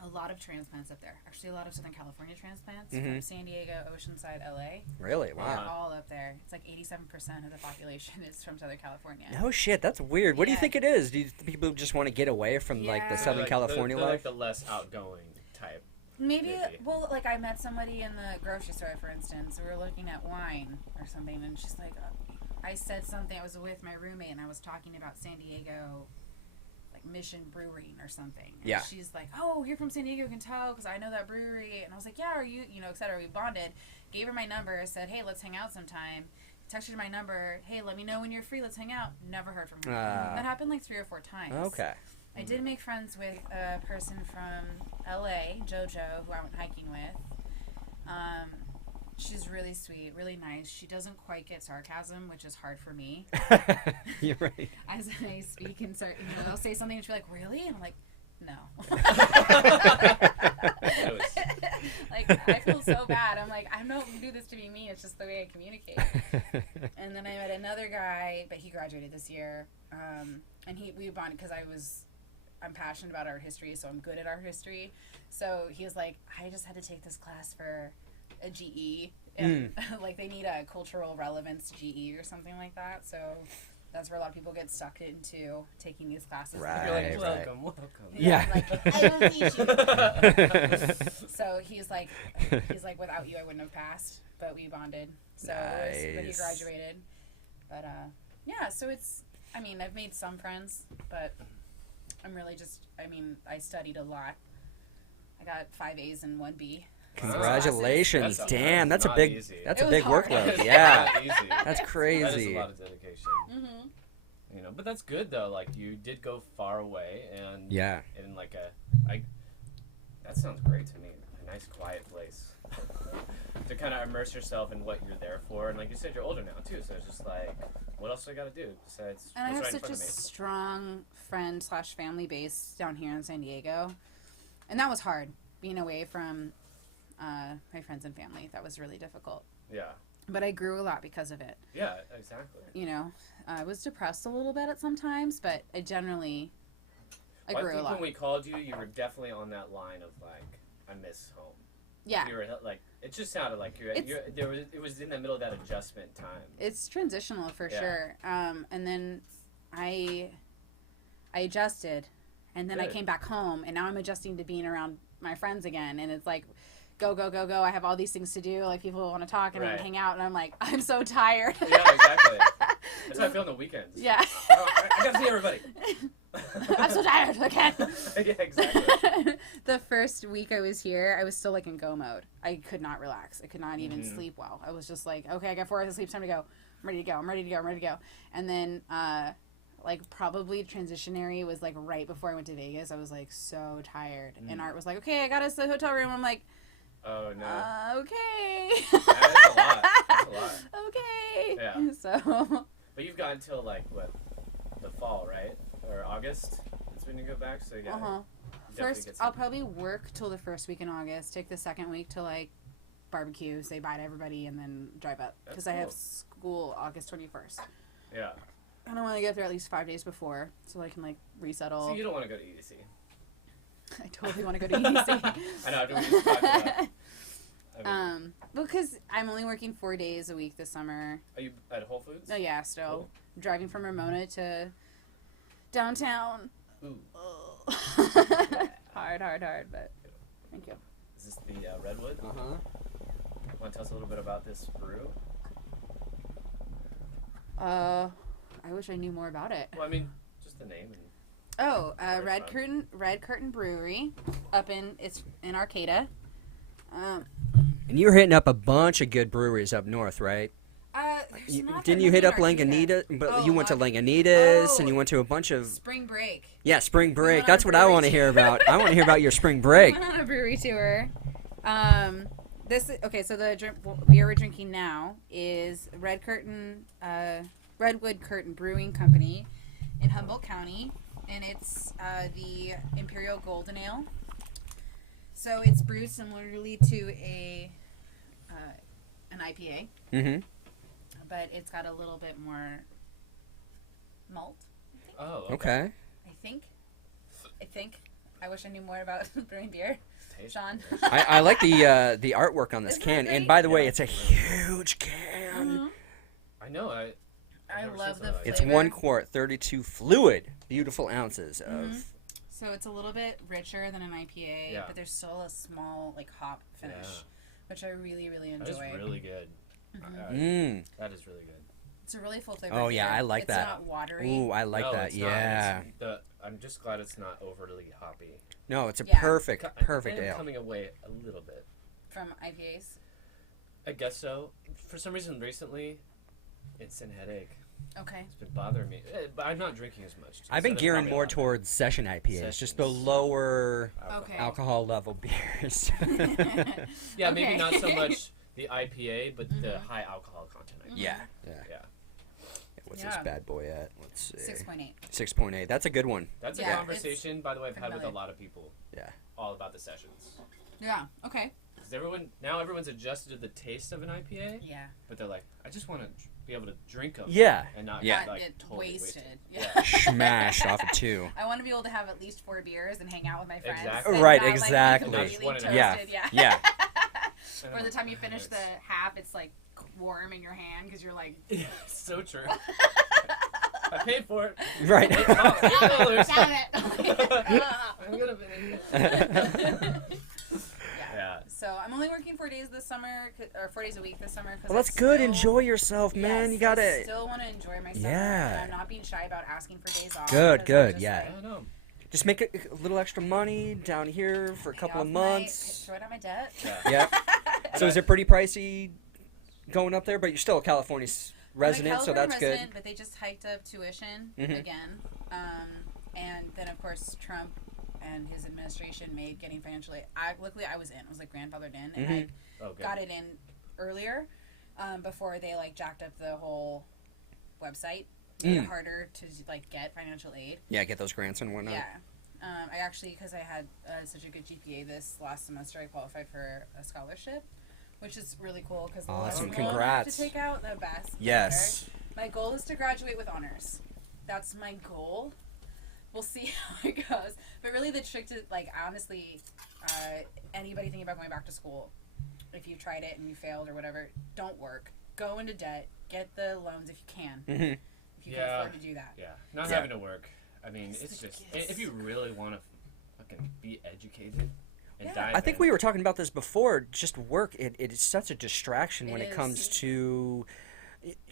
A lot of transplants up there. Actually, a lot of Southern California transplants from San Diego, Oceanside, LA. Really? They're Wow. all up there. It's like 87% of the population is from Southern California. No shit, that's weird. What do you Yeah. think it is? Do you think people just want to get away from like the Yeah. Southern Like, California they're life? like the less outgoing type. Maybe, Maybe. well, like I met somebody in the grocery store, for instance. We were looking at wine or something, and she's like, I said something. I was with my roommate, and I was talking about San Diego, like Mission Brewing or something. And Yeah. she's like, oh, you're from San Diego, you can tell, because I know that brewery. And I was like, yeah, are you, et cetera. We bonded. Gave her my number, said, hey, let's hang out sometime. Texted her my number. Hey, let me know when you're free. Let's hang out. Never heard from her. That happened like 3 or 4 times. Okay. I did make friends with a person from LA, JoJo, who I went hiking with. She's really sweet, really nice. She doesn't quite get sarcasm, which is hard for me. You're right. As I speak and start, I'll say something and she'll be like, really? And I'm like, no. Like, I feel so bad. I'm like, I don't do this to be mean. It's just the way I communicate. And then I met another guy, but he graduated this year. And we bonded because I'm passionate about art history, so I'm good at art history. So he was like, I just had to take this class for a GE. And, like, they need a cultural relevance GE or something like that. So that's where a lot of people get sucked into taking these classes. Right. You're like, right. welcome. Yeah. Like, I will teach you. So he's like, without you, I wouldn't have passed, but we bonded. So but he Nice. graduated. But yeah, so I've made some friends, but I'm really I studied a lot. I got 5 A's and 1 B. Congratulations. That's Damn, that's a not big easy. that's It a was big hard. workload. It's Yeah. not easy. That's That is a crazy. lot of dedication. Mm-hmm. But that's good though. Like you did go far away, and Yeah. in like that sounds great to me. A nice quiet place to kind of immerse yourself in what you're there for. And like you said, you're older now too, so it's just like, what else do I got to do besides And I what's have right in such a front of me? strong friend/family base down here in San Diego, and that was hard being away from my friends and family. That was really difficult. Yeah. But I grew a lot because of it. Yeah. Exactly. I was depressed a little bit at some times, but I grew I a think lot. when we called you, you were definitely on that line of like, I miss home. Yeah. You were like, it just sounded like it was in the middle of that adjustment time. It's transitional for Yeah. sure. And then I adjusted, and then I Good. came back home, and now I'm adjusting to being around my friends again, and it's like, go, go, go, go. I have all these things to do. Like, people want to talk and Right. hang out, and I'm like, I'm so tired. Yeah, exactly. That's how I feel on the weekends. Yeah. Oh, I gotta see everybody. I'm so tired. I can't. Yeah, exactly. The first week I was here, I was still like in go mode. I could not relax. I could not even sleep well. I was just like, okay, I got 4 hours of sleep. It's time to go. I'm ready to go. I'm ready to go. I'm ready to go. And then, like, probably transitionary was like right before I went to Vegas. I was like so tired. And Art was like, okay, I got us the hotel room. I'm like, Oh no. okay. Yeah, that's a lot. That's a lot. Okay. Yeah. So. But you've got until like what, the fall, right? Or August? That's when you go back. So yeah. Uh-huh. Definitely First, get some- I'll probably work till the first week in August. Take the second week to like barbecue, say bye to everybody, and then drive up That's because I have cool. school August 21st. Yeah. I don't want to get there at least 5 days before so I can like resettle. So you don't want to go to EDC. I totally want to go to EDC. I know. We just talked about that. I mean, Because I'm only working 4 days a week this summer. are you at Whole Foods? Oh yeah, still Cool. driving from Ramona to downtown. Ooh. hard, but thank you. Is this the Redwood? Uh-huh. Want to tell us a little bit about this brew? I wish I knew more about it. Well, I mean, just the name. And Oh, Where it's Red Curtain Brewery, it's in Arcata. And you're hitting up a bunch of good breweries up north, right? There's not that Didn't you many hit in up Arcata. Langanita? But Oh, you went to Lang- Langanitas, and oh. you went to a bunch of Spring Break. spring break. went on That's a what I brewery want to hear about. I want to hear about your spring break. We went on a brewery tour. So the beer we're drinking now is Redwood Curtain Brewing Company in Humboldt County, and it's the Imperial Golden Ale. So it's brewed similarly to an IPA, Mm-hmm. but it's got a little bit more malt. oh, Okay. I think. I wish I knew more about brewing beer. Taste Sean. it. I like the artwork on this Isn't can, it and great? by the way, Yeah. it's a huge can. I know. I've I never love seen the something like It's flavor. 1 quart, 32 fluid, beautiful ounces of. So it's a little bit richer than an IPA, Yeah. but there's still a small hop finish, Yeah. which I really, really that. That enjoy. is really good. Mm. That is really good. It's a really full flavor. Oh, yeah, beer. I like it's that. It's not watery. Ooh, I like No, that. it's not. Yeah. I'm just glad it's not overly hoppy. No, it's a Yeah. perfect I am ale. coming away a little bit. From IPAs. I guess so. For some reason, recently, instant headache. Okay. It's been bothering me. But I'm not drinking as much. I've been so that's gearing probably more a lot. towards session IPAs, just the Sessions. lower Okay. alcohol level beers. Yeah, maybe Okay. not so much the IPA, but the high alcohol content. I guess. yeah. Yeah. What's Yeah. this bad boy at? Let's see. 6.8. 6.8. That's a good one. That's Yeah, a conversation, by the way, I've had with a familiar. lot of people. Yeah. All about the sessions. Yeah. Okay. Because everyone's adjusted to the taste of an IPA, Yeah. but they're like, I just want to be able to drink them. Yeah. And not Yeah. get, Not like, get totally wasted. Yeah. Yeah. Smashed off of 2. I want to be able to have at least 4 beers and hang out with my friends. Exactly. and Right, not, like, be exactly. Not just completely one and a half. toasted, Yeah. Yeah. And By I'm the like, time you "Oh, finish the it's- half, it's like warm in your hand because you're like. Yeah, so true. I paid for it. Right. $8. Damn it! I'm gonna finish. Yeah. Yeah. So I'm only working 4 days this summer, or 4 days a week this summer. Well, that's good. Enjoy yourself, man. Yes, You I gotta. still want to enjoy my summer. Yeah. And I'm not being shy about asking for days off. Good, because I'm good, just yeah. I like, don't know. Just make a little extra money down here for a pay couple of off months. throw it on my debt. Yeah. Yeah. So is it pretty pricey going up there? But you're still a California resident, I'm a so California that's resident, good. But they just hiked up tuition Mhm. again. And then, of course, Trump and his administration made getting financial aid. Luckily, I was in. I was like grandfathered in, and I Oh, good. got it in earlier before they like jacked up the whole website. Made it harder to like get financial aid. Yeah, get those grants and whatnot. Yeah. I actually, because I had such a good GPA this last semester, I qualified for a scholarship, which is really cool because the less Awesome. loan I have Congrats. to take out, the best. the Yes. better. My goal is to graduate with honors. That's my goal. We'll see how it goes. But really, the trick to like honestly, anybody thinking about going back to school, if you tried it and you failed or whatever, don't work. Go into debt. Get the loans if you can. Mm-hmm. If you Yeah. can afford to do that. Yeah. Not Yeah. having to work. I mean, It's it's the just gifts. if you really want to fucking be educated and Yeah. dive I think in, we were talking about this before. Just work. It is such a distraction when It it is. comes to.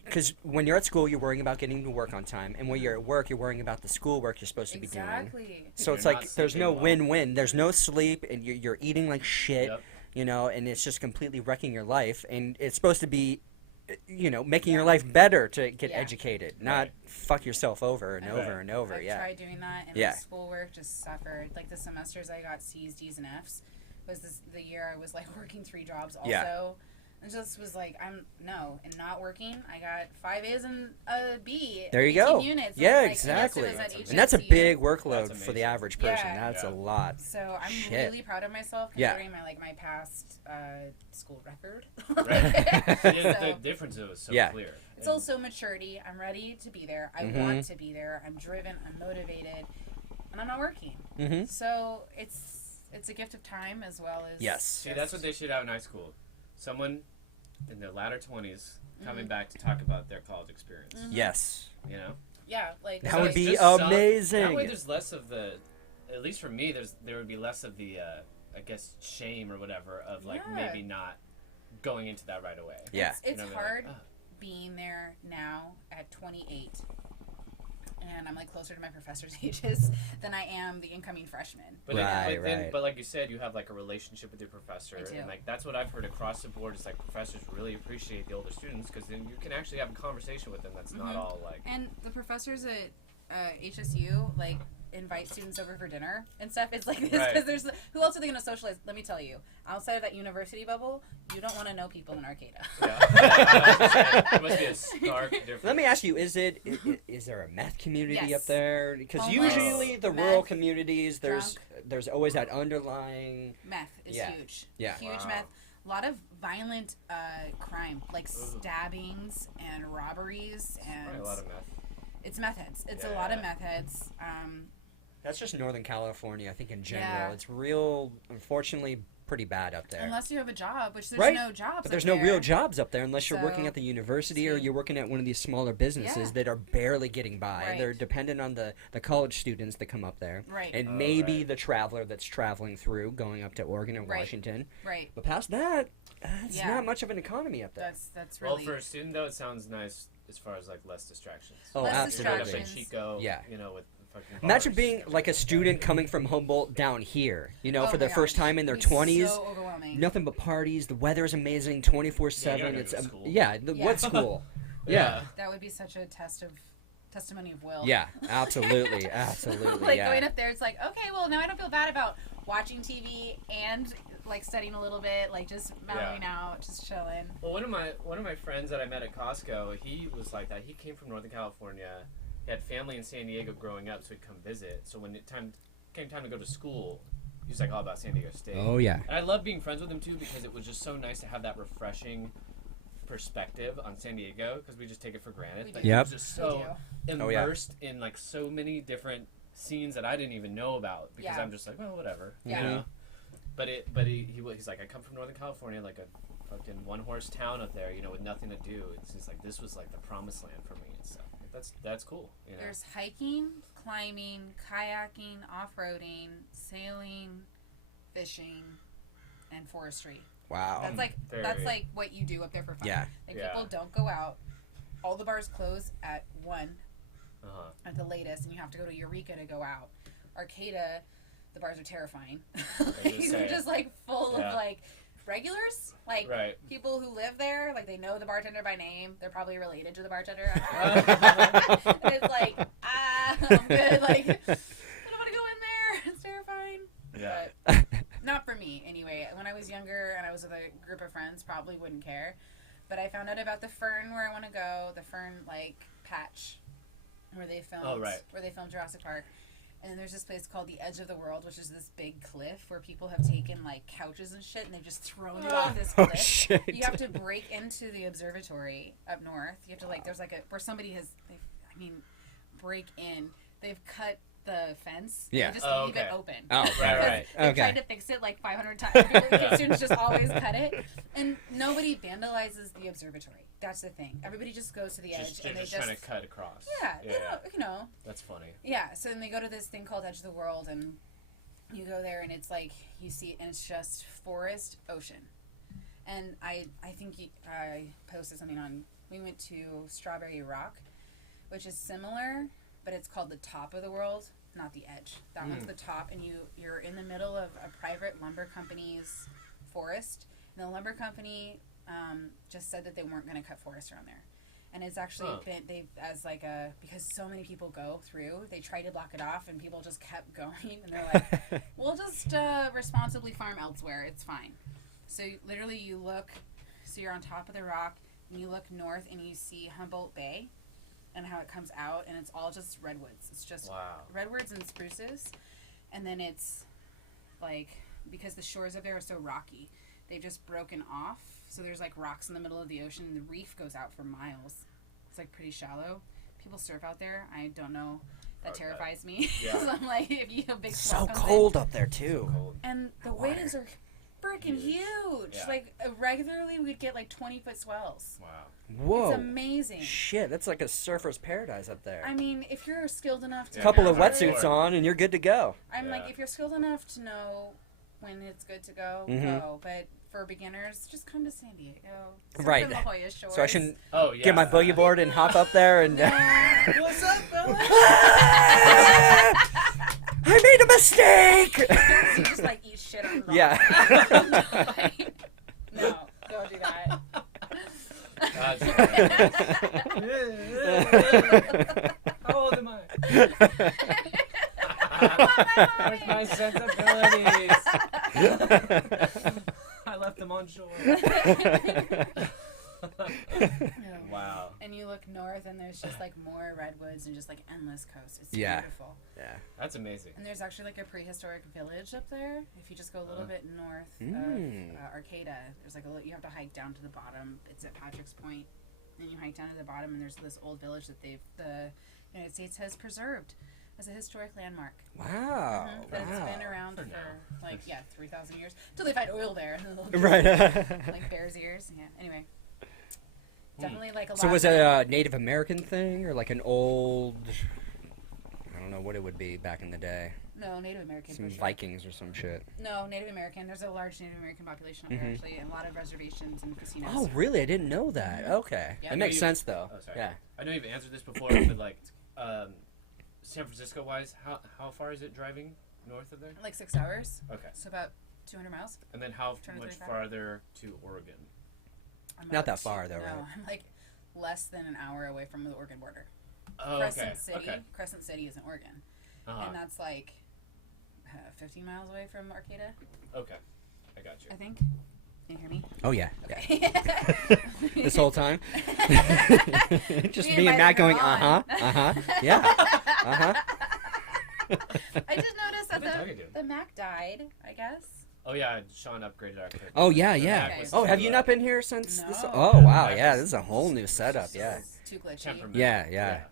Because when you're at school, you're worrying about getting to work on time, and when you're at work, you're worrying about the schoolwork you're supposed to be doing. Exactly. So You're it's not like there's no sleeping well. win-win. There's no sleep, and you're eating like shit, Yep. you know, and it's just completely wrecking your life. And it's supposed to be, you know, making your life better to get Yeah. educated, not Right. fuck yourself over and I've- over and over. I've Yeah. tried doing that, and Yeah. my schoolwork just suffered. Like the semesters I got C's, D's, and F's was the year I was like working 3 jobs also. Yeah. And just was like, and not working. I got 5 A's and a B. There you 18 go. Units. Yeah, Like, exactly. And, That's And that's a HSU. big workload That's for the amazing. average person. Yeah. That's a Yeah. lot. So I'm Shit. really proud of myself Yeah. considering my past school record. Right. So- The difference is so Yeah. clear. It's also maturity. I'm ready to be there. I Mhm. want to be there. I'm driven. I'm motivated, and I'm not working. Mm-hmm. So it's a gift of time as well as Yes. See, that's what they should have in high school. Someone in their latter 20s coming Mm-hmm. back to talk about their college experience. Yes. You know? Yeah, like That would like- be Just some- amazing. That way, there's less of the. At least for me, there would be less of the, I guess, shame or whatever of like Yeah. maybe not going into that right away. Yeah. It's You know, hard like, being there now at 28, and I'm like closer to my professor's ages than I am the incoming freshman. But Right, right. But like you said, you have like a relationship with your professor, I do. and like that's what I've heard across the board is like professors really appreciate the older students because then you can actually have a conversation with them that's not Mhm. all like. And the professors at HSU like invite students over for dinner and stuff. It's like this because Right. there's who else are they going to socialize? Let me tell you, outside of that university bubble, you don't want to know people in Arcata. Yeah. It must be a stark difference. Let me ask you: is there a meth community up Yes. there? Because Homeless, usually the meth, rural communities, there's drunk. always that underlying. Meth is Yeah. huge. Yeah. Huge Wow. meth. A lot of violent crime, like stabbings and robberies, and Probably a lot of meth. it's meth heads. It's a lot of Yeah. meth heads. That's just Northern California, I think in general. Yeah. It's real, unfortunately, pretty bad up there. Unless you have a job, which there's Right. no jobs. But there's up no real there. jobs up there unless you're working So, at the university or see. you're working at one of these smaller businesses Yeah. that are barely getting by. Right. They're dependent on the college students that come up there. Right. And Oh, maybe right. the traveler that's traveling through, going up to Oregon and Right. Washington. Right. But past that, it's Yeah. not much of an economy up there. That's Well, really. for a student though, it sounds nice as far as like less distractions. Oh, Less absolutely. Up in distractions. Chico, Yeah. you know, with fucking. Imagine bars. being like a student coming from Humboldt down here, Oh for the my first gosh. time in their It'd be 20s. So overwhelming. Nothing but parties. The weather's amazing 24/7. Yeah, you It's gotta go to school. yeah, Yeah. what school? Yeah. That would be such a testimony of will. Yeah, absolutely. Absolutely. Like yeah. going up there, it's like, okay, well now I don't feel bad about watching TV and like studying a little bit, like just mellowing out, just chilling. Well, one of my friends that I met at Costco, he was like that. He came from Northern California. He had family in San Diego growing up, so he'd come visit. So when it came time to go to school, he was like all about San Diego State. Oh yeah. And I love being friends with him too because it was just so nice to have that refreshing perspective on San Diego because we just take it for granted. We But do. he Yep. was just so Oh, yeah. immersed in like so many different scenes that I didn't even know about because Yeah. I'm just like, well, whatever. Yeah. You know? But he's like, I come from Northern California, like a fucking one horse town up there, you know, with nothing to do. It's just like this was like the promised land for me and stuff. That's cool. You know? There's hiking, climbing, kayaking, off-roading, sailing, fishing, and forestry. Wow. That's like Very- that's like what you do up there for fun. Yeah. Like Yeah. people don't go out. All the bars close at 1 Uh-huh. at the latest, and you have to go to Eureka to go out. Arcata, the bars are terrifying. just They're saying. just like full Yeah. of like regulars, like Right. people who live there. Like they know the bartender by name. They're probably related to the bartender. And it's like, I'm good. Like I don't want to go in there. It's terrifying. Yeah. But not for me anyway. When I was younger and I was with a group of friends, probably wouldn't care. But I found out about the Fern where I want to go, the Fern like patch where they filmed where they filmed Jurassic Park. And then there's this place called the Edge of the World, which is this big cliff where people have taken like couches and shit and they've just thrown it off this Oh cliff. shit. You have to break into the observatory up north. You have to like there's like a where somebody has break in. They've cut the fence. Yeah. They just Oh, leave it okay. open. Oh, Right, Because right. They've Okay. tried to fix it like 500 times. The students just always cut it. And nobody vandalizes the observatory. That's the thing. Everybody just goes to the edge They're and they just trying to cut across. Yeah, they don't, you know. That's funny. Yeah, so then they go to this thing called Edge of the World, and you go there, and it's like you see, and it's just forest, ocean. And I think I posted something on. We went to Strawberry Rock, which is similar, but it's called the top of the world, not the edge. That one's the top, and you're in the middle of a private lumber company's forest. And the lumber company just said that they weren't going to cut forest around there. And it's actually been because so many people go through, they tried to block it off and people just kept going and they're like, we'll just responsibly farm elsewhere. It's fine. So literally you look, so you're on top of the rock and you look north and you see Humboldt Bay and how it comes out and it's all just redwoods. It's just redwoods and spruces. And then it's like, because the shores up there are so rocky, they've just broken off. So there's like rocks in the middle of the ocean and the reef goes out for miles. It's like pretty shallow. People surf out there. I don't know. That terrifies me. Yeah. So I'm like, if you have big So swell comes in- cold up there too. Cold. and the Water. waves are freaking huge. Yeah. Like regularly, we'd get like 20-foot swells. Wow. Whoa. It's amazing. Shit, that's like a surfer's paradise up there. I mean, if you're skilled enough to Yeah, Couple yeah, of for wetsuits sure. on and you're good to go. I'm like, Yeah. if you're skilled enough to know when it's good to go, Mhm. go. But for beginners, just come to San Diego. Surf Right. in La Jolla Shores. So I shouldn't Oh yeah. get my boogie board and hop up there and. What's up, fella? I made a mistake. You just like eat shit on the rock. Yeah. No, don't do that. How old am I? Where's my sensibilities? I left them on shore. Wow. And you look north, and there's just like more redwoods and just like endless coast. It's Yeah. beautiful. Yeah. That's amazing. And there's actually like a prehistoric village up there. If you just go a little bit north Mm. of Arcata, there's like a little, you have to hike down to the bottom. It's at Patrick's Point, and you hike down to the bottom, and there's this old village that the United States has preserved as a historic landmark. Wow. But it's been around for like 3,000 years till they find oil there. Right. Like bear's ears. Yeah. Anyway. Definitely like a lot. So was of it a Native American thing or like an old? I don't know what it would be back in the day. No, Native American. Some for sure. Vikings or some shit. No, Native American. There's a large Native American population up there actually, and a lot of reservations and casinos. Oh, really? I didn't know that. Okay. Yeah. That makes You- sense though. Oh, sorry. Yeah. I know you've answered this before, but like, San Francisco wise, how far is it driving north of there? Like 6 hours, Okay. so about 200 miles. And then how much 235? farther to Oregon? I'm Not about that far, though, no, right? I'm like less than an hour away from the Oregon border. Oh, Crescent okay. City. Okay. Crescent City is in Oregon, Uh-huh. and that's like 15 miles away from Arcata, Okay. I got you. I think. Can you hear me? Oh yeah. Okay. This whole time. Just Me me and and Mike Matt going, are on. yeah, uh-huh. I just noticed that I've been talking to him. the Mac died, I guess. Oh yeah, Sean upgraded our equipment. Oh yeah, The yeah. Mac was Oh, have too, you not been here since No. this? Oh wow, Mac yeah, was- this is a whole new setup, yeah. It's too glitchy. temperament. Yeah.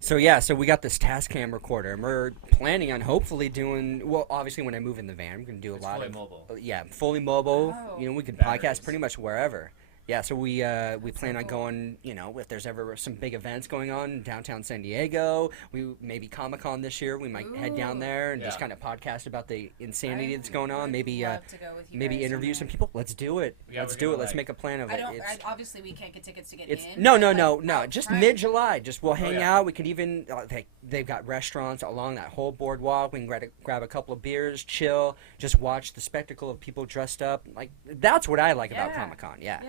So we got this Tascam recorder, and we're planning on hopefully doing. Well, obviously, when I move in the van, I'm gonna do a It's lot fully of. mobile. Yeah, fully mobile. Oh. You know, we can Batteries. podcast pretty much wherever. Yeah, so we so plan on cool. going. You know, if there's ever some big events going on in downtown San Diego, we maybe Comic-Con this year. We might head down Ooh. there and just Yeah. kind of podcast about the insanity I that's going on. would Maybe love to go with you maybe guys interview someday. some people. Let's do it. Yeah, Let's we're do it. gonna, Let's like- make a plan of I it. don't. It's- Obviously, we can't get tickets to get it's in. no, but, no, like, no, no. out Just front. mid-July. Just we'll hang yeah. out. We could even they've got restaurants along that whole boardwalk. We can grab a couple of beers, chill, just watch the spectacle of people dressed up. Like that's what I like about Yeah. Comic-Con. Yeah.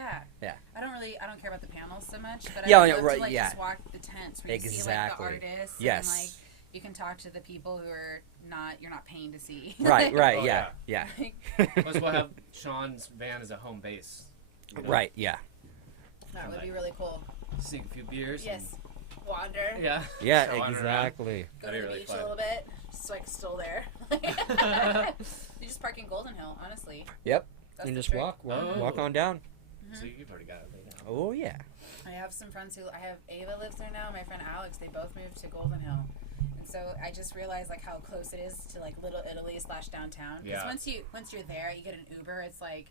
Yeah. I don't care about the panels so much, but Yeah, I yeah, love right, to like yeah. just walk the tents where you Exactly. see like the artists. Yes. And like you can talk to the people who are you're not paying to see. Right. Oh, yeah. Plus, we'll have Sean's van as a home base. you know? Right. Yeah. That would be really cool. Sink a few beers. Yes. Wander. and- yeah. Yeah. Just wander around. Exactly. Go That'd to be the really beach fun. a little bit, just so I can still there. You just park in Golden Hill, honestly. Yep. That's And the just trick. walk Oh. on down. So you've already got it laid out. Oh yeah. I have some friends I have Ava lives there now. My friend Alex, they both moved to Golden Hill, and so I just realized like how close it is to like Little Italy / downtown. Because Yeah. once you're there, you get an Uber. It's like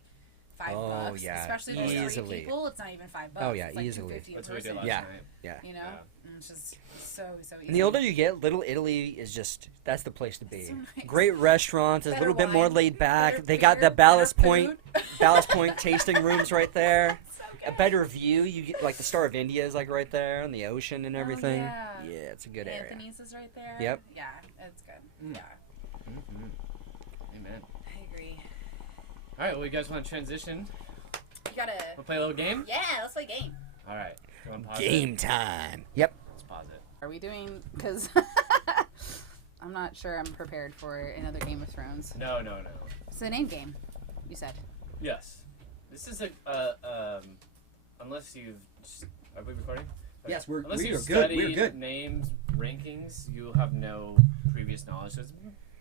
$5. Oh, yeah. Especially if there's Easily. 3 people, it's not even $5. Oh, yeah, it's like easily. $2.50 a That's what we did person. last Yeah. night. Yeah. You know, Yeah. and it's just so easy. And the older you get, Little Italy is just that's the place to be. So nice. Great restaurants, a Better little bit more wine, laid back. better They got beer, the Ballast better Point food. Ballast Point tasting rooms right there. So A good. better view. You get like the Star of India is like right there, and the ocean and Oh, everything. yeah. It's a good area. Anthony's is right there. Yep. Yeah, it's good. Mm. Yeah, Mm-hmm. Amen. I agree. All right. Well, you guys want to transition? You gotta. We'll play a little game. Yeah, let's play a game. All right. You wanna pause Game It? time. Yep. Let's pause it. Are we doing? Because I'm not sure I'm prepared for another Game of Thrones. No. It's a name game. You said. Yes. This is unless you've. Are we recording? Okay. Yes, we're- Unless we you've are good, we are studied good. names, rankings, you have no previous knowledge. So it's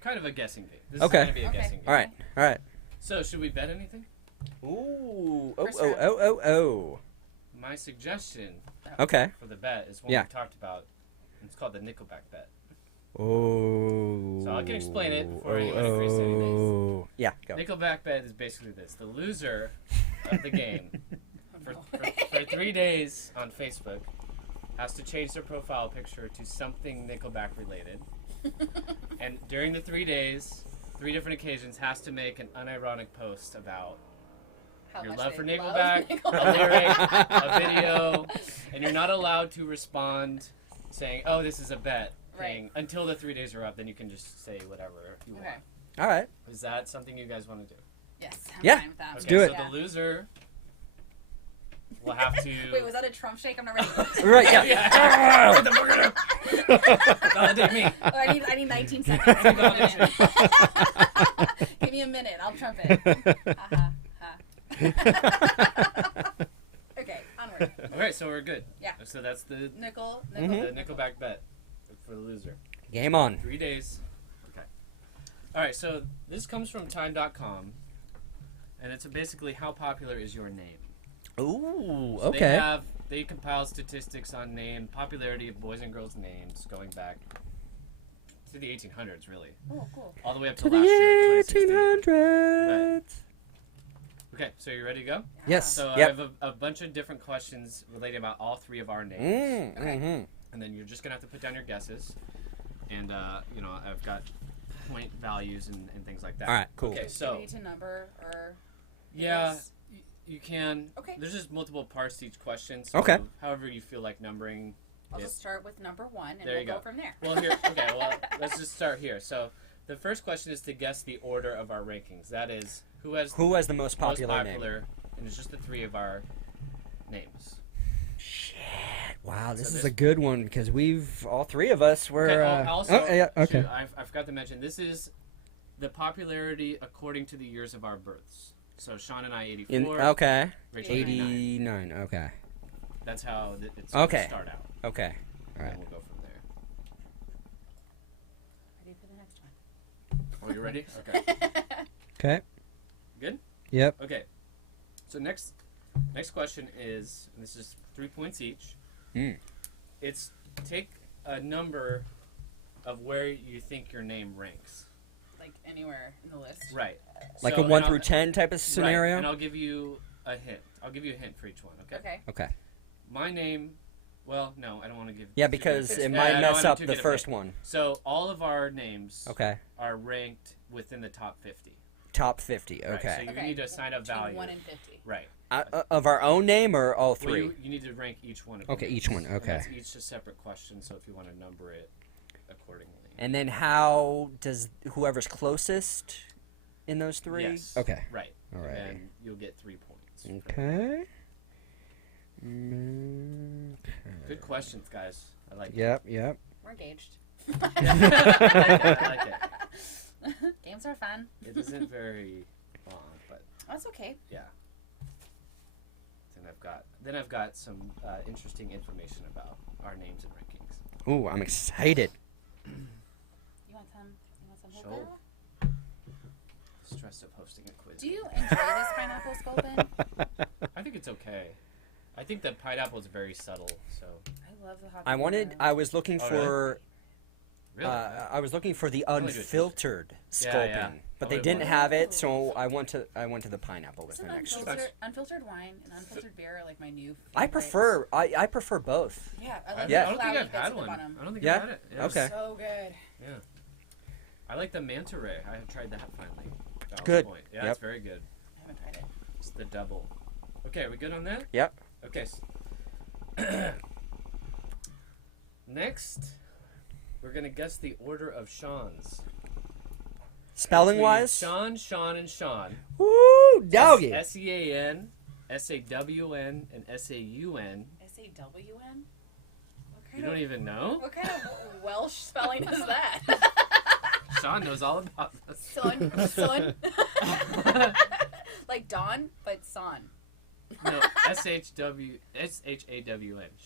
kind of a guessing game. This Okay. is going to be a Okay. guessing game. All right. All right. So should we bet anything? Ooh. First round. Oh. My suggestion Okay. for the bet is one Yeah. we talked about. It's called the Nickelback bet. Oh. So I can explain it before anyone agrees to anything. Yeah, go. Nickelback bet is basically this: the loser of the game for 3 days on Facebook has to change their profile picture to something Nickelback related, and during the 3 days, 3 different occasions, has to make an unironic post about How your much love they for love Nickelback, a lyric, a video, and you're not allowed to respond saying, "Oh, this is a bet." Thing, until the 3 days are up, then you can just say whatever you want. All right. Is that something you guys want to do? Yes. I'm Yeah. fine with that. Okay, do it. So the loser will have to. Wait, was that a Trump shake? I'm not ready. Right, yeah. Yeah. Validate me. Oh, I need 19 seconds. Give me a minute. I'll trump it. Okay, onward. Okay, so we're good. Yeah. So that's the Nickel. the Nickelback bet for the loser. Game on. 3 days. Okay. All right. So this comes from Time.com, and it's basically how popular is your name. Ooh, So okay. They compile statistics on name popularity of boys and girls' names going back to the 1800s, really, Oh, cool. all the way up to To the last year, 2016. 1800s. Okay, so you ready to go? Yes. So I Yep. have a bunch of different questions related about all 3 of our names, Mm-hmm. and then you're just gonna have to put down your guesses, and I've got point values and things like that. All right, cool. Okay, Do we so need to number or? yeah, Yes. you can. Okay. There's just multiple parts to each question. So Okay. However you feel like numbering. I'll it. just start with number 1 and There we'll you go go. from there. Well, here. Okay. Well, let's just start here. So the first question is to guess the order of our rankings. That is, who has Who has the most most popular name? and it's just the 3 of our names. Shit. Wow, this So is this- a good one because all 3 of us were. Okay. Also, yeah, okay. shoot, I forgot to mention this is the popularity according to the years of our births. So Sean and I 84. Okay. Rachel 89. 89. Okay. That's how it's Okay. going to start out. Okay. All And right. we'll go from there. Ready for the next one. Oh, you ready? Okay. Okay. Good? Yep. Okay. So next question is, and this is 3 points each. Mm. It's take a number of where you think your name ranks. Like anywhere in the list. Right. Like So- a 1 and I'll- through 10 type of scenario? Right, and I'll give you a hint. I'll give you a hint for each one, okay? Okay. Okay. My name, well, no, I don't want to give Yeah, too because many it hints. might I don't mess want up to the get a first hint. one. So all of our names Okay. are ranked within the top 50. Top 50. Right, Okay. so you Okay. need to assign a Between value. 1 and 50. Right. Of our own name or all Well, 3? you need to rank each one of Okay, them. each one, And okay. that's each a separate question, so if you want to number it accordingly. And then how does whoever's closest in those 3? Yes. Okay. Right. Alright. And then you'll get 3 points. for that. Okay. Good questions, guys. I like Yep, yep. We're engaged. it. I like it. Games are fun. It isn't very long, but That's okay. yeah. Then I've got some interesting information about our names and rankings. Ooh, I'm excited. You want some? Sure. hookah? Stress of hosting a quiz. Do you enjoy this pineapple sculpin? I think it's okay. I think the pineapple is very subtle, so I love the hot. I was looking Oh, for really. I was looking for the Only do it unfiltered Yeah, sculpin, yeah. but they Only didn't one. have it, so I went to the pineapple with Isn't the next one. unfiltered wine and unfiltered beer are like my new. I favorites. prefer both. Yeah, I I like Yeah. the don't think cloudy I've bits had at the one. bottom. I don't think Yeah? I've had it. Yeah. Okay. So good. Yeah. I like the manta ray. I have tried that finally. Ballast Good. Point. Yeah, Yep. it's very good. I haven't tried it. It's the double. Okay, are we good on that? Yep. Okay. Next, we're gonna guess the order of Sean's. Spelling Between wise? Sean, and Sean. Woo, doggy. S-E-A-N, S-A-W-N, and S-A-U-N. S-A-W-N? What You kind don't of even know? what kind of Welsh spelling is that? Sean knows all about this. Son. Like Dawn, but son. No, S-H-A-W-N,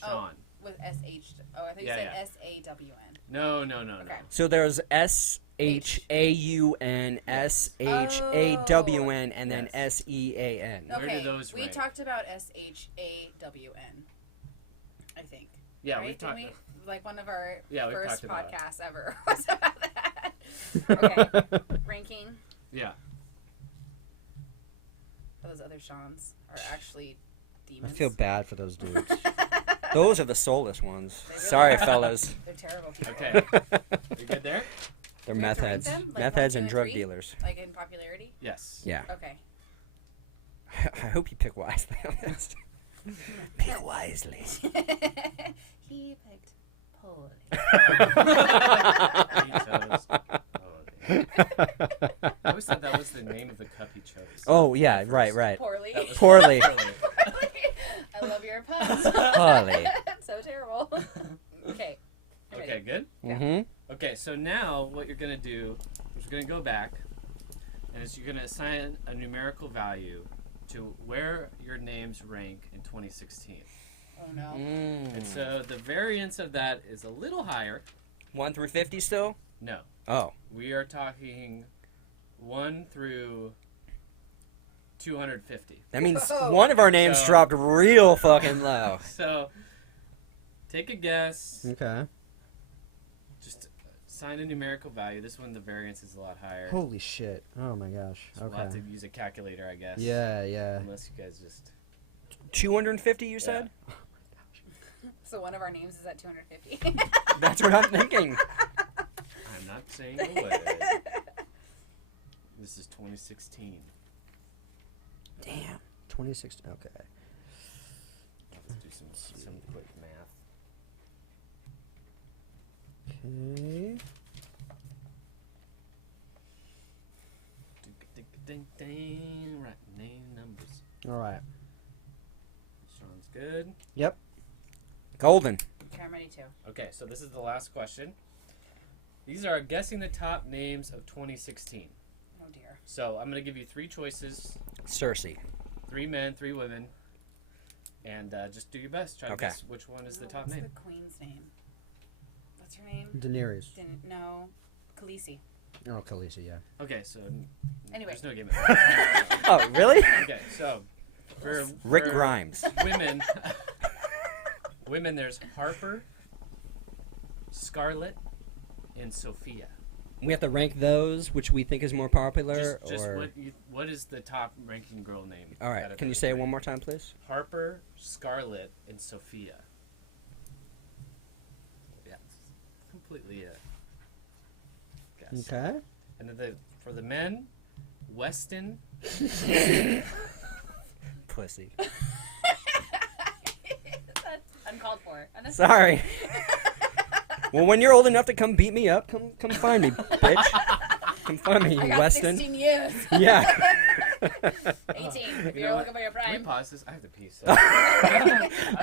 Sean. With S-H. Oh, I thought you Yeah, said yeah. S-A-W-N. No. Okay. So there's SHAUN, SHAWN, and then Yes. SEAN. Where do Okay, those we rank? talked about S-H-A-W-N, I think. Yeah, right? we've talked. Didn't we? like one of our Yeah, we've first talked about it. podcasts ever was about that. Okay, ranking. Yeah. Those other Seans are actually I demons. feel bad for those dudes. Those are the soulless ones. They really Sorry, are. fellas. They're terrible people. Okay. You good there? They're We have meth to rank heads. them? Like Meth 1, heads 2, and and drug 3? dealers. Like in popularity? Yes. Yeah. Okay. I hope you pick wisely on this. Pick wisely. He picked poorly. He chose Poorly. I always thought that was the name of the cup he chose. Oh, yeah, At right, first. right. Poorly. That was Poorly. I love your puns. Poorly. So terrible. Okay. I'm Okay, ready. good? Mm-hmm. Okay, so now what you're going to do is you're going to go back, and you're going to assign a numerical value to where your names rank in 2016. Oh no. And so the variance of that is a little higher. 1 through 50 still? No. Oh. We are talking 1 through 250. That means Whoa. one of our names So- dropped real fucking low. So take a guess. Okay. Just assign a numerical value. This one, the variance is a lot higher. Holy shit. Oh my gosh. So we'll have to use a calculator, I guess. Yeah, yeah. Unless you guys just... 250, you said? So one of our names is at 250. That's what I'm thinking. I'm not saying a word. This is 2016. Damn. 2016. Okay. Let's do some quick math. Okay. Right, name numbers. All right. Sean's good. Yep. Golden. Okay, I'm ready too. Okay, so this is the last question. These are guessing the top names of 2016. Oh dear. So I'm going to give you 3 choices. Cersei. 3 men, 3 women. And just do your best. Try to Okay. guess which one is the top What's name. the queen's name? What's her name? Daenerys. No. Khaleesi. Oh, Khaleesi, yeah. Okay, so Anyway. there's no game. Oh, really? Okay, so for Rick for Grimes. women, women, there's Harper, Scarlett, and Sophia. We have to rank those, which we think is more popular, Just or... what is the top ranking girl name? All out right. of Can you those say it three? one more time, please? Harper, Scarlett, and Sophia. Yeah, it's completely a guess. Okay. And then for the men, Weston. Pussy. That's uncalled for. Sorry. Well, when you're old enough to come beat me up, come find me, bitch. Come find me, I you got Weston. 16 years. Yeah. 18. If You you're know looking for your Can we prime. pause this? I have to pee. So.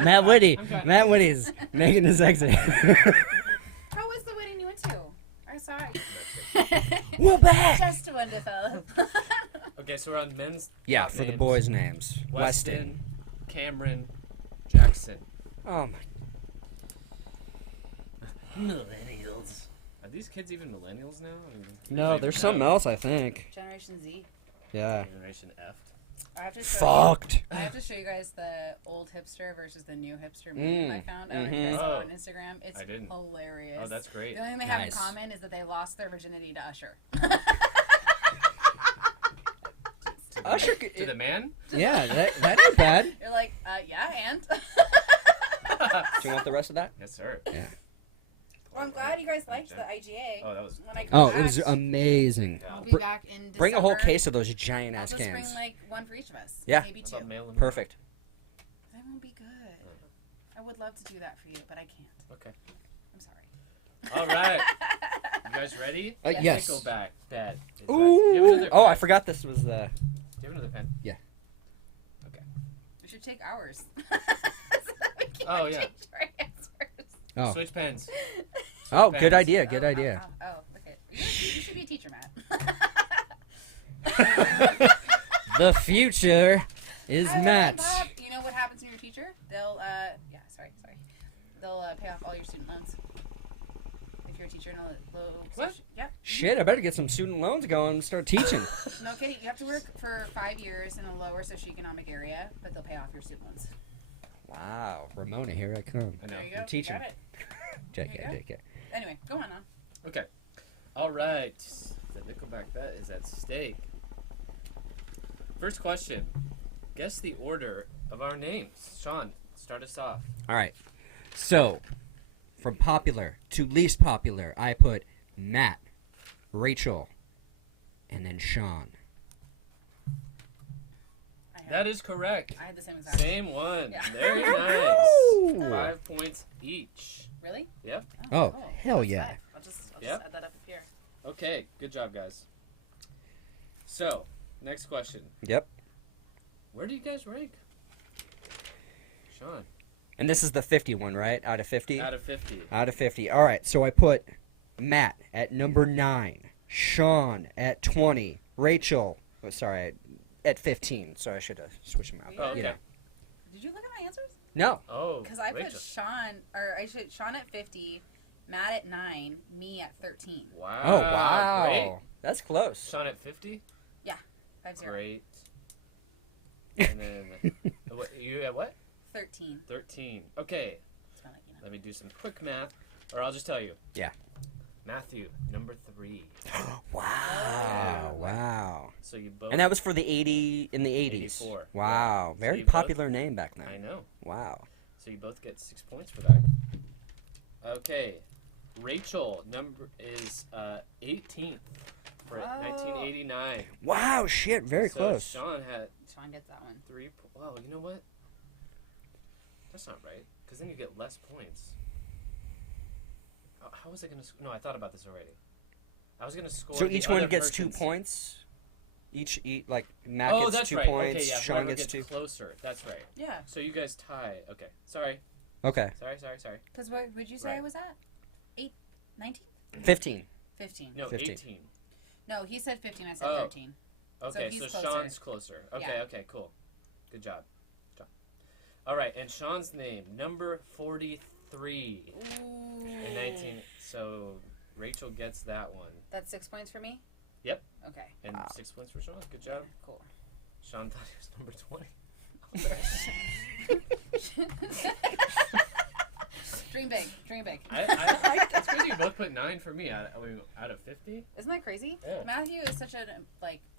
Matt Whitty. I'm trying- Matt Whitty's making his exit. How was the wedding you went to? I saw it. We're back. Just wonderful. Okay, so we're on men's. Yeah, top for the names. boys' names. Weston, Cameron, Jackson. Oh my. Millennials. Are these kids even millennials now? I mean, I No, don't there's even something know. else, I think. Generation Z. Yeah. Generation F. I have to show Fucked. I have to show you guys the old hipster versus the new hipster meme I found. I don't know if you mhm. guys saw Oh. it on Instagram. It's I didn't. hilarious. Oh, that's great. The only thing they have in Nice. common is that they lost their virginity to Usher. Usher. To the man? Yeah, that ain't bad. You're like, yeah, and? Do you want the rest of that? Yes, sir. Yeah. Well, I'm glad you guys liked the IGA. Oh, that was. When I come Oh, back, it was amazing. Yeah. We'll be Br- back in December. Bring a whole case of those giant I'll ass just bring cans. like one for each of us. Yeah. Maybe How two. about male and Perfect. That won't be good. I would love to do that for you, but I can't. Okay. I'm sorry. All right. You guys ready? Yes. Go back. Dad. Is that- Ooh. Do you have another, Oh, I forgot this was the. Do you have another pen? Yeah. Okay. We should take ours. So that we can Oh, yeah. change our answers. Oh. Switch pens. Oh, Pens. good idea. Oh, Good idea. okay. You should be a teacher, Matt. The future is Matt. You know what happens when you're a teacher? They'll, sorry. They'll pay off all your student loans. If you're a teacher in a low... What? Yep. Shit, I better get some student loans going and start teaching. No kidding. You have to work for 5 years in a lower socioeconomic area, but they'll pay off your student loans. Wow, Ramona, here I come. I know. There you go. teaching. Got it. JK. Anyway, go on now. Okay. All right. The Nickelback bet is at stake. First question. Guess the order of our names. Sean, start us off. All right. So, from popular to least popular, I put Matt, Rachel, and then Sean. That is correct. I had the same exact. Same one. Yeah. Very nice. Woo! 5 points each. Really? Yep. Oh, cool. hell That's yeah. five. I'll just Yep. add that up here. Okay. Good job, guys. So, next question. Yep. Where do you guys rank? Sean. And this is the 50 one, right? Out of 50? Out of 50. Out of 50. All right, so I put Matt at number 9, Sean at 20, Rachel, at 15. So I should have switched them out. Oh, okay. You know. Did you look at my answers? No. Oh, Because I Rachel. put Sean at 50, Matt at 9, me at 13. Wow. Oh, wow. Great. That's close. Sean at 50? 5-0. Great. And then, you at what? 13. 13. Okay. That's my, you know. Let me do some quick math, or I'll just tell you. Yeah. Matthew, number 3. Wow. Wow. So you both. And that was for the 80 in the 80s. 84. Wow. Yeah. Very So you both- popular name back then. I know. Wow. So you both get 6 points for that. Okay. Rachel number is 18th for Whoa. 1989. Wow, shit, very so close. Sean had Sean gets that one. 3. Well, you know what? That's not right, because then you get less points. How was I gonna? No, I thought about this already. I was gonna score. So the each one other gets 2 person's- points? Each like Matt Oh, gets that's 2 right. points, Okay, yeah. Sean Whoever gets gets 2. closer. That's right. Yeah. So you guys tie. Okay. Sorry. Okay. Sorry. Because what would you say Right. I was at? 8? 19? 15. 15. No, 15. 18. No, he said 15. I said Oh. 13. Okay, he's so closer. Sean's closer. Okay, Yeah. okay, cool. Good job. All right, and Sean's name, number 43 Ooh. in 19. So Rachel gets that one. That's 6 points for me? Yep. Okay. And Wow. 6 points for Sean. Good job. Cool. Sean thought he was number 20. Dream big. Dream big. It's crazy you both put 9 for me out of 50. Isn't that crazy? Yeah. Matthew is such a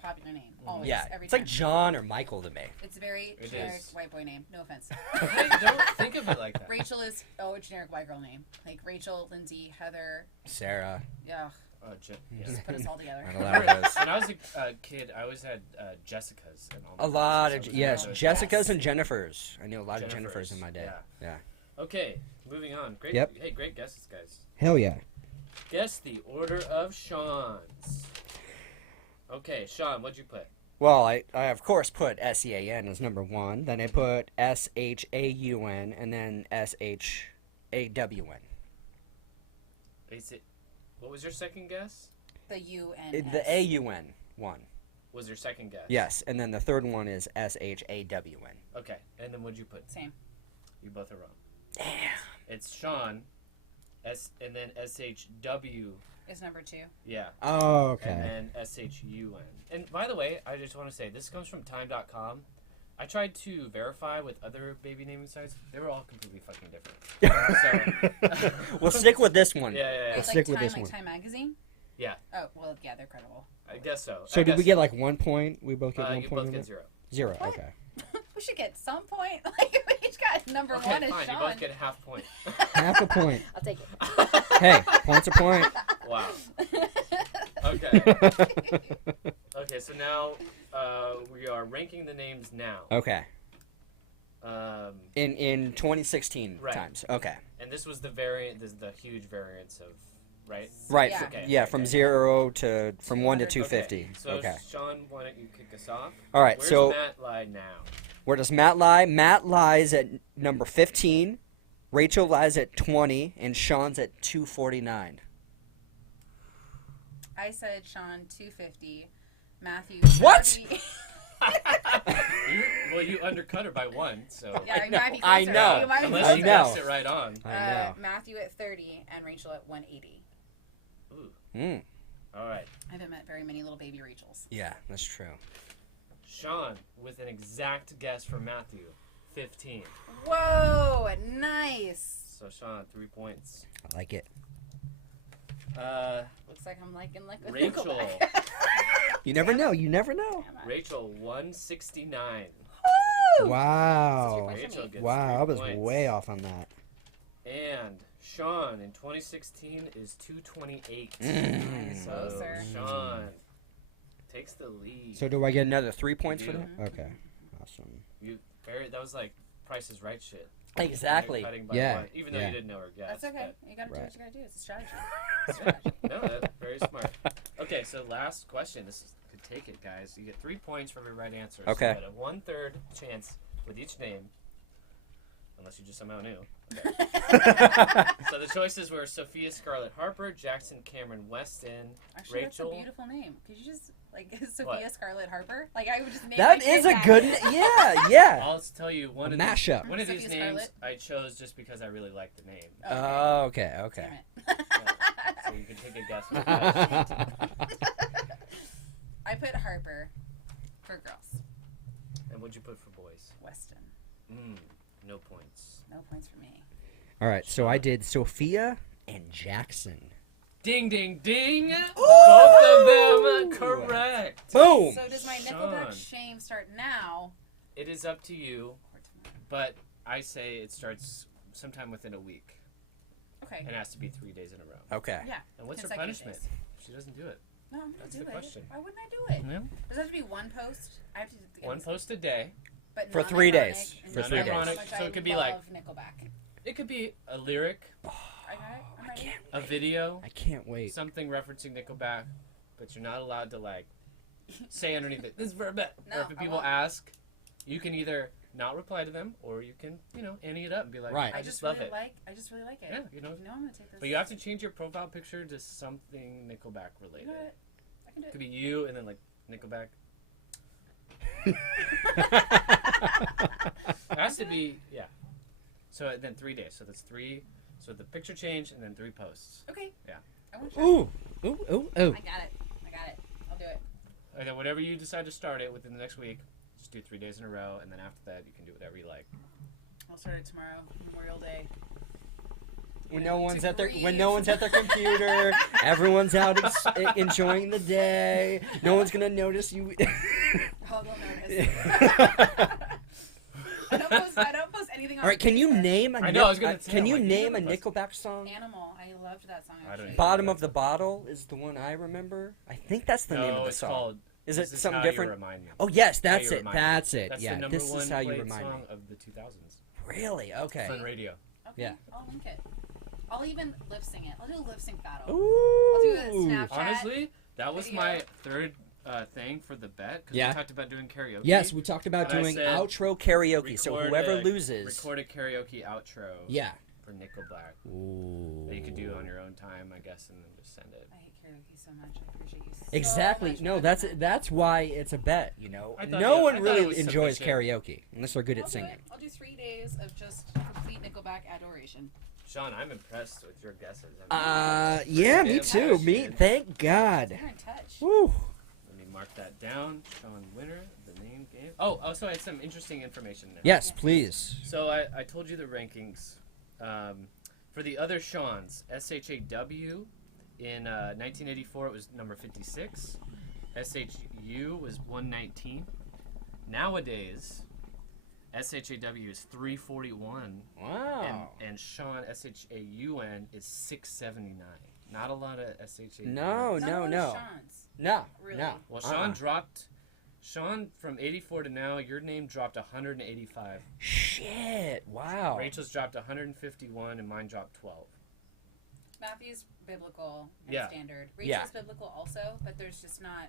popular name. Always. Yeah. Every It's time. like John or Michael to me. It's a very It generic is. white boy name. No offense. Hey, don't think of it like that. Rachel is a generic white girl name. Like Rachel, Lindsay, Heather. Sarah. Yeah. Oh, yeah. Just put us all together. I don't know. When I was a kid, I always had Jessicas. And all A my lot friends. of So yes, those- Jessicas and Jennifers. I knew a lot of Jennifers, Jennifers in my day. yeah. Yeah. Okay, moving on. Great. Yep. Hey, great guesses, guys. Hell yeah. Guess the order of Sean's. Okay, Sean, what'd you put? Well, I of course put SEAN as number 1. Then I put SHAUN and then SHAWN. What was your second guess? The UN. The AUN one. Was your second guess? Yes, and then the third one is SHAWN. Okay, and then what'd you put? Same. You both are wrong. Damn. It's Sean, and then SHW. Is number 2. Yeah. Oh, okay. And then SHUN. And by the way, I just want to say, this comes from time.com. I tried to verify with other baby naming sites. They were all completely fucking different. So, We'll stick with this one. yeah. Wait, stick like with Time, this like one. Time Magazine? Yeah. Oh, well, yeah, they're credible. I guess so. So I did we guess get so. like 1 point? We both get 1 You point. both on get it? 0. 0. What? Okay. We should get some point. Like, we each got number Okay, 1 is fine. You Sean. both get a half point. Half a point. I'll take it. Hey, point's a point. Wow. Okay. Okay, so now we are ranking the names now. Okay. Um, In 2016 Right. times. Okay. and this was the variant. This is the huge variance of, right? Right. Yeah. Okay, Yeah, okay, from okay. 0 to from 1 to 200. 250. Okay. So Okay. Sean, why don't you kick us off? All right. Where's So Matt lie now? where does Matt lie? Matt lies at number 15. Rachel lies at 20, and Sean's at 249. I said Sean 250. Matthew. What? 30. You undercut her by 1, so Yeah, you might be I closer. know. You might be unless I you closer. know. guessed it right on. I know. Matthew at 30 and Rachel at 180. Ooh. Mm. All right, I haven't met very many little baby Rachels. Yeah, that's true. Sean with an exact guess for Matthew, 15. Whoa, nice. So Sean, 3 points. I like it. Looks like I'm liking a Rachel. Nickelback. You never know. You never know. Damn it. Rachel, 169. Woo! Wow. That's a 3 points for Rachel me. gets Wow, 3 I was points. way off on that. And Sean in 2016 is 228. So Closer. Sean takes the lead. So do I get another 3 points for You that? do. Okay. Awesome. That was like Price is Right shit. Exactly. Cutting by Yeah, one, even though yeah. you didn't know her guess. That's okay. You gotta do Right. what you gotta do. It's a strategy. It's a strategy. No, that's very smart. Okay, so last question. Could take it, guys. You get 3 points for every right answer. Okay. So you get a 1/3 chance with each name, unless you just somehow knew. Okay. So the choices were Sophia Scarlett Harper, Jackson Cameron Weston, Actually, that's a Rachel. beautiful name. Could you just Sophia What? Scarlett Harper? Like I would just name That my is kid a that. good. Yeah. I'll tell you one A of mashup. These, one of these Sophia names Scarlett? I chose just because I really like the name. Oh, okay. Okay. Damn it. So you can take a guess. What it is. I put Harper for girls. And what'd you put for boys? Weston. No points. No points for me. All right. So I did Sophia and Jackson. Ding, ding, ding! Both of them correct. Boom. So does my Sean. Nickelback shame start now? It is up to you, Or tomorrow? but I say it starts sometime within a week. Okay. And it has to be 3 days in a row. Okay. Yeah. And what's her consecutive punishment? days. She doesn't do it. No, I'm gonna That's do the it. question. Why wouldn't I do it? No. Does it have to be one post? I have to One post a day. but For 3 non-ironic days. and For just 3 how days. much So I it could be like- love Nickelback. It could be a lyric, I got it. I'm ready. a video, I can't wait. something referencing Nickelback, but you're not allowed to like say underneath it, this is for a bet. No, Or if I people won't. ask, you can either not reply to them or you can, Annie it up and be like, Right. I just love really it. I just really like it. Yeah, You know I'm gonna take this. But you have to change your profile picture to something Nickelback You related. know what? I can do It it. could be you and then like Nickelback. It has to be, yeah. So then 3 days. So that's 3. So the picture change and then 3 posts. Okay. Yeah. I want to. Ooh. Ooh. Ooh. Ooh. I got it. I'll do it. And then whatever you decide to start it within the next week, just do 3 days in a row, and then after that you can do whatever you like. I'll start it tomorrow, Memorial Day. When Yeah, no one's to at their breathe. computer, everyone's out enjoying the day. No one's gonna notice you. I'll go notice. I don't post anything on All right, can you Facebook. name a I know, I was gonna say, can I'm you like, you name a never Nickelback song? Animal. I loved that song I don't actually. even- Bottom of the Bottle is the one I remember. I think that's the name of the it's song. called. Is This it something How You different? Remind Me. Oh yes, How that's You it. Remind Me. That's it. That's Yeah, the number this one is how you played remind song me. of the 2000s Really? Okay. on radio. Okay, Yeah. I'll link it. I'll even lip sync it. I'll do a lip sync battle. Ooh. I'll do a Snapchat. Honestly, that was video. my third thing for the bet because Yeah. we talked about doing karaoke. Yes, we talked about And I doing said, outro karaoke. So record whoever a- loses. Record a karaoke outro. Yeah. For Nickelback. Ooh. That you could do on your own time, I guess, and then just send it. I hate karaoke so much. I appreciate you so Exactly. much No, for that's doing that. that's why it's a bet. You know, I thought- no yeah, one I thought really it was enjoys sufficient. karaoke unless they're good I'll at do it. singing. I'll do 3 days of just complete Nickelback adoration. Sean, I'm impressed with your guesses. Yeah, me Damn too. Me, question. thank God. You're in touch. Woo. Let me mark that down. Sean Winner, the name game. Oh, also I had some interesting information there. Yes, please. So I told you the rankings. For the other Sean's, SHAW in 1984 it was number 56. SHU was 119. Nowadays, SHAW is 341. Wow. And Sean, SHAUN, is 679. Not a lot of SHAW. No, Not a no, lot of no. Sean's. No, Really? no. Well, Sean dropped. Sean, from 84 to now, your name dropped 185. Shit. Wow. Rachel's dropped 151, and mine dropped 12. Matthew's biblical and Yeah. standard. Rachel's Yeah. biblical also, but there's just not.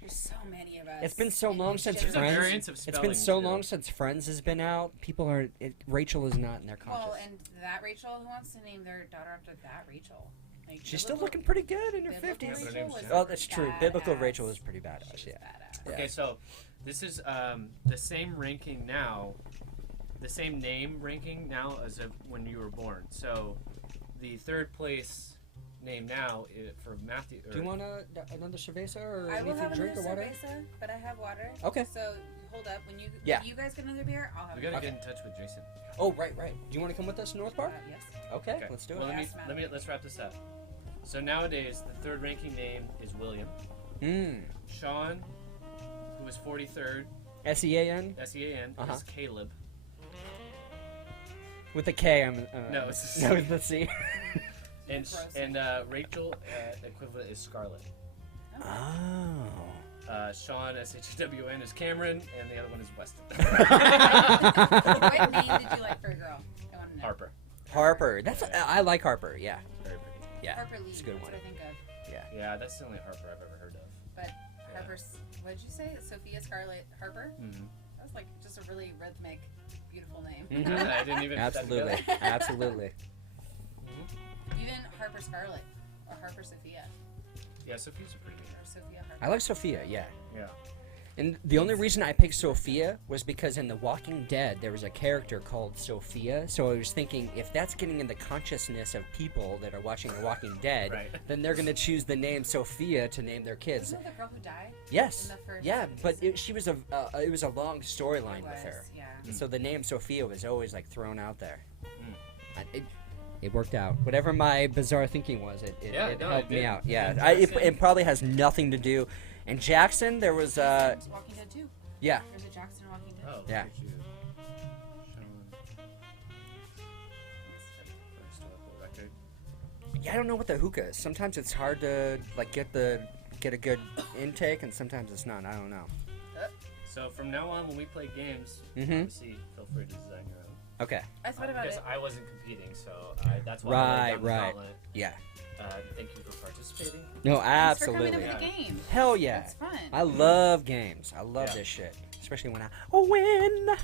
There's so many of us. It's been so and long it's since just- There's a Friends. variance of It's spelling, been so too. long since Friends has been out. People are. Rachel is not in their conscious. Well, and that Rachel, who wants to name their daughter after that Rachel? Like, She's still biblical- looking pretty good in her biblical 50s. Her Rachel name's was Jen. Oh, that's true. Biblical badass. Rachel is pretty She badass. was Yeah. badass. Yeah. Okay, so this is the same ranking now, the same name ranking now as of when you were born. So the third place name now for Matthew. Do you want another cerveza or I will anything have to drink another or water? cerveza, but I have water. Okay. So hold up. When you guys get another beer, I'll have We gotta another. get in touch with Jason. Oh, right. Do you want to come with us to North Park? Yes. Okay, let's do it. Well, Yes, let's wrap this up. So nowadays, the third ranking name is William. Sean, who was 43rd, SEAN? S-E-A-N, is Caleb. With a K, I'm... No, it's a C. No, it's the C. And Rachel, equivalent is Scarlett. Oh. Sean, S-H-W-N, is Cameron, and the other one is Weston. What name did you like for a girl? I want to know. Harper. I like Harper, yeah. Very pretty. Yeah, Harper Lee. it's a good That's one. what I think of. Yeah, that's the only Harper I've ever heard of. But Harper's. What did you say? Sophia Scarlett Harper. Mm-hmm. That's like just a really rhythmic, beautiful name. I didn't even put that Absolutely. together. Absolutely. Even Harper Scarlett or Harper Sophia Yeah, Sophia's a pretty or Sophia Harper. I like Sophia, yeah. Yeah. And the only reason I picked Sophia was because in The Walking Dead, there was a character called Sophia. So I was thinking, if that's getting in the consciousness of people that are watching The Walking Dead, Right. then they're going to choose the name Sophia to name their kids. Isn't that the girl who died? Yes. In the first Yeah, but season? she was it was a long storyline It with her. was, yeah. So the name Sophia was always like thrown out there. It worked out. Whatever my bizarre thinking was, it helped me did. out. Yeah, Yeah, it probably has nothing to do. And Jackson, there was Walking Dead too. yeah. There's a Jackson in Walking Dead. Oh, Yeah. look at you. Still up the record. Yeah, I don't know what the hookah is. Sometimes it's hard to like get a good intake, and sometimes it's not. I don't know. So from now on, when we play games, Mhm. obviously, feel free to design your own. Okay. I thought about Because it. I wasn't competing, so that's why I laid down the Right. gauntlet. Yeah. Thank you for participating. No, Thanks for coming absolutely. up with a game. Hell yeah. It's fun. I love games. I love Yeah. this shit, especially when I win.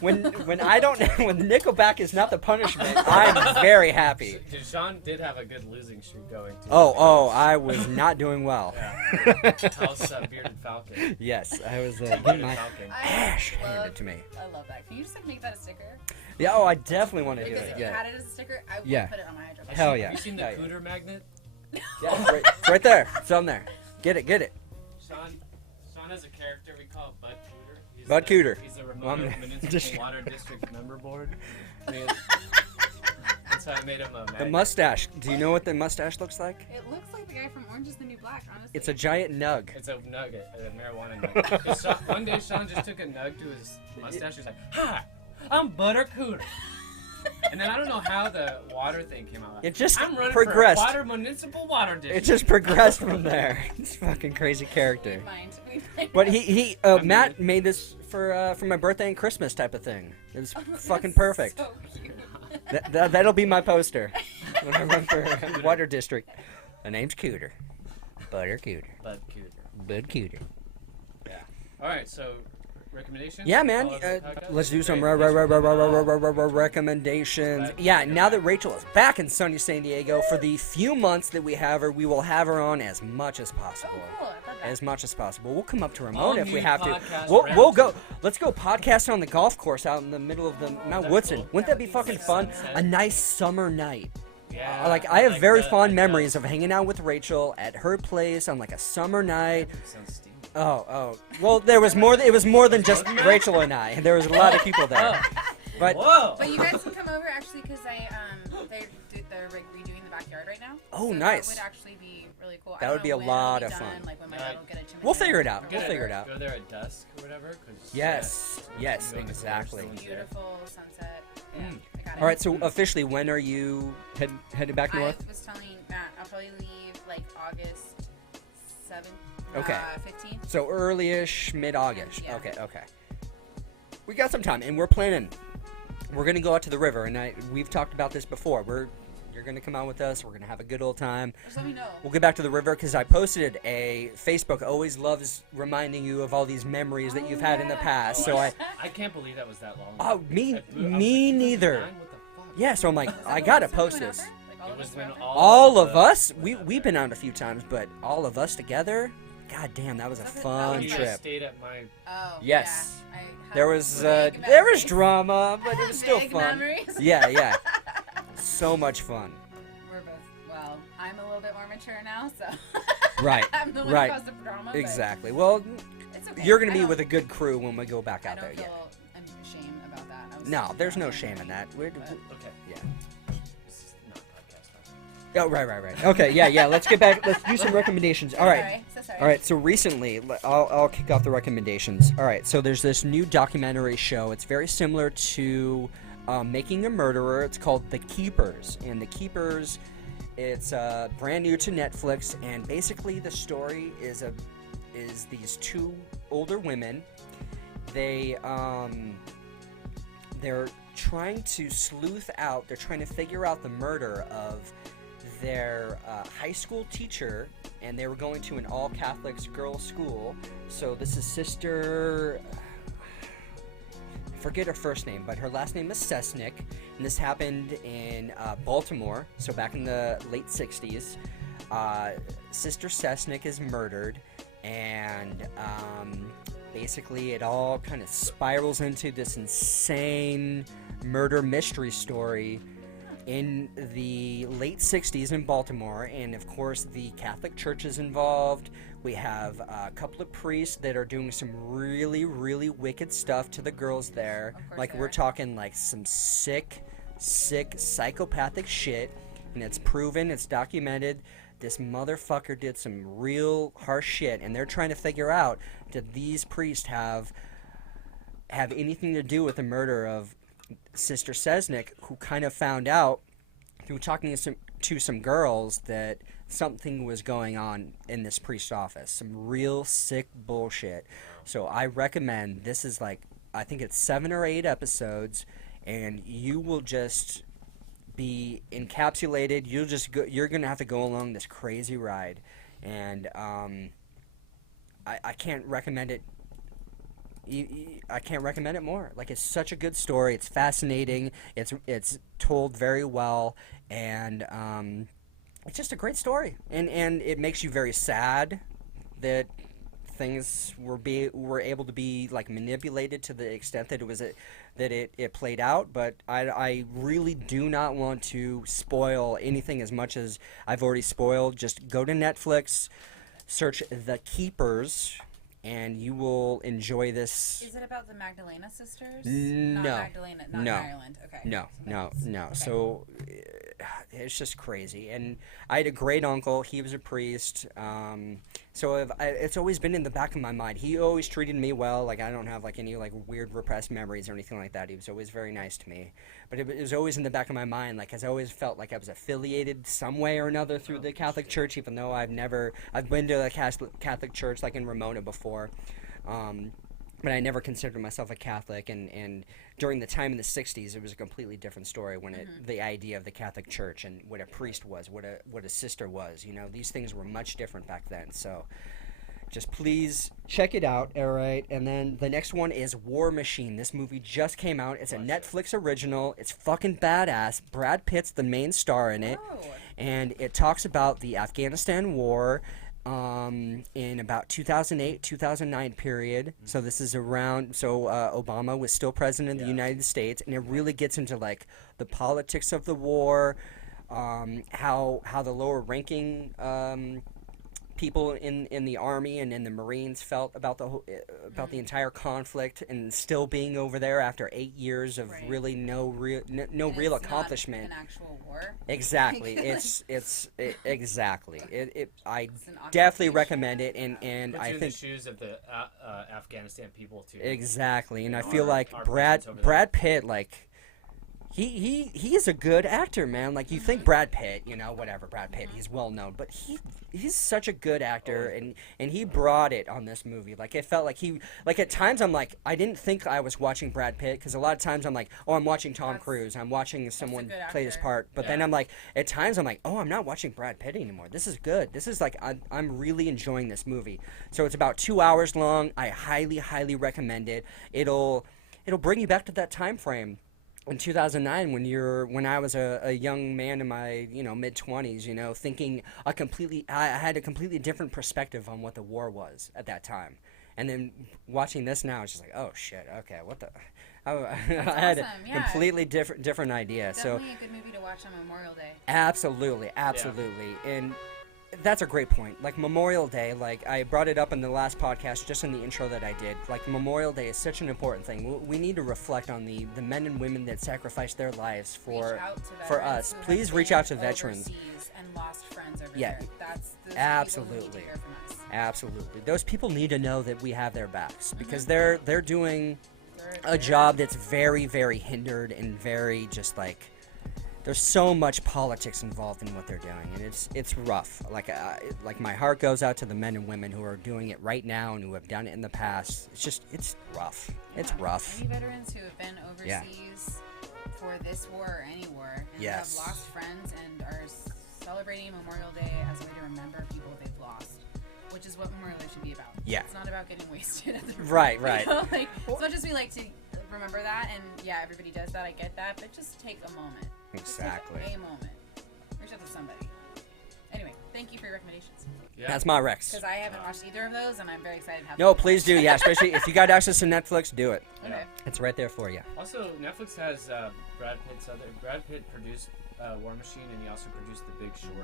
when I don't when Nickelback is not the punishment, I'm very happy. Sean did have a good losing streak going too. Oh, I was not doing well. Yeah. How's Bearded Falcon? Yes, I was Bearded getting my Falcon. ass handed to me. I love that. Can you just like make that a sticker? Yeah, I definitely want to do Because it. if you Yeah, had it as a sticker, I would Yeah. put it on my hydro. Hell yeah. Have you seen the Yeah, yeah. cooter magnet? Yeah, right there. It's on there. Get it. Sean has a character we call Bud Cooter. He's Bud Cooter. He's a Well, remote I'm- municipal just- water district member board. That's how I made him a The magnet. mustache. Do you know what the mustache looks like? It looks like the guy from Orange is the New Black, honestly. It's a giant nug. It's a nugget, a marijuana nugget. One day Sean just took a nug to his mustache. He was like, "Hi, I'm Butter Cooter." And then I don't know how the water thing came out. It just I'm running progressed. for a water municipal water district. It just progressed from there. It's a fucking crazy character. We mind. But Matt made this for my birthday and Christmas type of thing. It was fucking perfect. So cute. That'll be my poster when I run for water district. The name's Cooter. Butter Cooter. Bud Cooter. Bud Cooter. Yeah. All right. So recommendations. Yeah, man. Follow the podcast? Let's do some Great. recommendations. Yeah, now that Rachel is back in sunny San Diego, for the few months that we have her, we will have her on as much as possible. Oh, cool. I love that. As much as possible. We'll come up to All Ramona if we new have to. podcast We'll round go. two. Let's go podcast on the golf course out in the middle of the Mount that'd Woodson. cool. Wouldn't that be fucking fun? Sunset. A nice summer night. Yeah. Like I have very the- fond like memories the- of hanging out with Rachel at her place on like a summer night. Sounds steamy. Oh. Well, there was more. It was more than just Rachel and I. There was a lot of people there. But Whoa. But you guys can come over actually because they're like redoing the backyard right now. Oh, so nice. That would actually be really cool. That I would don't be know a when it'll lot be of done, fun. Like when my Yeah. dad will get it to We'll figure it out. Go We'll there- figure it out. Go there at dusk or whatever. 'Cause, Yes, yeah, yes, you go to the exactly. forest, no one's there. Beautiful sunset. Yeah, I got it. All right. So officially, when are you headed back north? I was telling Matt I'll probably leave like August 7th. Okay. 15th. So early-ish, mid-August. Yeah. Okay. We got some time, and we're planning. We're gonna go out to the river, and we've talked about this before. You're gonna come out with us. We're gonna have a good old time. Just let me know. We'll get back to the river because I posted a Facebook. Always loves reminding you of all these memories that you've had in the past. So I can't believe that was that long. Oh, ago. me I was like, neither. 2009? What the fuck? Yeah, so I'm like, Was that I the gotta last time we post went this. out there? Like, all It of was us when went out there? All of us, were out we've been out a few times, but all of us together, god damn, that was a That was- fun You that guys trip. stayed at my. Oh, Yes. Yeah. I have There was vague there was memories. drama, but it was still Vague fun. memories. Yeah, so much fun. Well, I'm a little bit more mature now, so Right. I'm the one Right. who caused the drama. but Exactly. Well, it's okay. you're gonna I be don't- with a good crew when we go back I out don't there. feel Yeah. shame about that. I was No, too there's young no and shame in that. naive, We're, but- Okay. yeah. This is not podcast time. Oh, right. Okay, yeah. Let's get back. Let's do some recommendations. All right. Sorry, so sorry. All right, so recently, I'll kick off the recommendations. All right, so there's this new documentary show. It's very similar to Making a Murderer. It's called The Keepers. And The Keepers, it's brand new to Netflix. And basically, the story is these two older women. They're trying to sleuth out. They're trying to figure out the murder of their high school teacher, and they were going to an all-Catholic girls' school. So this is Sister, I forget her first name, but her last name is Sesnick, and this happened in Baltimore, so back in the late 60s. Sister Sesnick is murdered, and basically it all kind of spirals into this insane murder mystery story in the late 60s in Baltimore. And of course the Catholic Church is involved. We have a couple of priests that are doing some really wicked stuff to the girls there. Of course Like they we're are. talking like some sick psychopathic shit, and it's proven, it's documented. This motherfucker did some real harsh shit, and they're trying to figure out, did these priests have anything to do with the murder of Sister Sesnick, who kind of found out through talking to some girls that something was going on in this priest's office. Some real sick bullshit. So I recommend, this is like, I think it's 7 or 8 episodes, and you will just be encapsulated. You're gonna have to go along this crazy ride, and I can't recommend it. I can't recommend it more. Like, it's such a good story. It's fascinating. It's told very well, and it's just a great story. And it makes you very sad that things were able to be like manipulated to the extent that it played out. But I really do not want to spoil anything as much as I've already spoiled. Just go to Netflix, search The Keepers, and you will enjoy this. Is it about the Magdalena sisters? No. Not Magdalena, not No. in Ireland. Okay. No. Okay. So it's just crazy. And I had a great uncle. He was a priest. So it's always been in the back of my mind. He always treated me well. Like, I don't have like any like weird repressed memories or anything like that. He was always very nice to me. But it was always in the back of my mind. Like, I always felt like I was affiliated some way or another through the Catholic Church, even though I've been to a Catholic church like in Ramona before. But I never considered myself a Catholic, and during the time in the 60s, it was a completely different story when the idea of the Catholic Church and what a priest was, what a sister was, these things were much different back then. So just please check it out, all right? And then the next one is War Machine. This movie just came out. It's a Netflix original. It's fucking badass. Brad Pitt's the main star in it, Oh. and it talks about the Afghanistan War in about 2008-2009 period. So this is around, Obama was still president of the United States, and it really gets into like the politics of the war, how the lower ranking people in the Army and in the Marines felt about the entire conflict, and still being over there after 8 years of Right. really no real And real it's accomplishment. Not an actual war. Exactly. Like, Exactly. I It's an definitely occupation. recommend it, and Puts I you in think the shoes of the Afghanistan people too. exactly, and I Our- feel like our Brad presence over there. Brad Pitt, like he is a good actor, man. Like, you think Brad Pitt, whatever, Brad Pitt, he's well known, but he's such a good actor, and he brought it on this movie. Like, it felt like at times I'm like, I didn't think I was watching Brad Pitt, because a lot of times I'm like, oh, I'm watching Tom Cruise, I'm watching someone good play this actor. part, but then Yeah. I'm like, at times I'm like, oh, I'm not watching Brad Pitt anymore. This is good. This is like, I'm really enjoying this movie. So it's about 2 hours long. I highly recommend it. It'll bring you back to that time frame in 2009 when I was a young man in my mid 20s, thinking I had a completely different perspective on what the war was at that time. And then watching this now, it's just like, oh shit, okay, what the, I had a awesome, yeah. completely different idea. So Definitely a good movie to watch on Memorial Day. absolutely, and that's a great point. Like Memorial Day, like I brought it up in the last podcast, just in the intro that I did. Like Memorial Day is such an important thing. We need to reflect on the men and women that sacrificed their lives for Reach out to for veterans us. who have Please reach been out to veterans. overseas and lost friends over Yeah. there. That's those Absolutely. people who need to hear from us. Absolutely, those people need to know that we have their backs because Mm-hmm. they're doing They're a job that's very, very hindered and very just like there's so much politics involved in what they're doing, and it's rough. Like my heart goes out to the men and women who are doing it right now and who have done it in the past. It's rough. It's Yeah. rough. Any veterans who have been Yeah. overseas for this war or any war and Yes. have lost friends and are celebrating Memorial Day as a way to remember people they've lost, which is what Memorial Day should be about. Yeah. It's not about getting wasted at the Right, you right. know, like, as much as we like to remember that, and yeah, everybody does that, I get that, but just take a moment. Exactly. Just take a moment. Reach out to somebody. Anyway, thank you for your recommendations. Yeah. That's my Rex. Because I haven't watched either of those, and I'm very excited to have No, them. please do. Yeah, especially if you got access to Netflix, do it. Okay. It's right there for you. Also, Netflix has Brad Pitt produced War Machine, and he also produced The Big Short,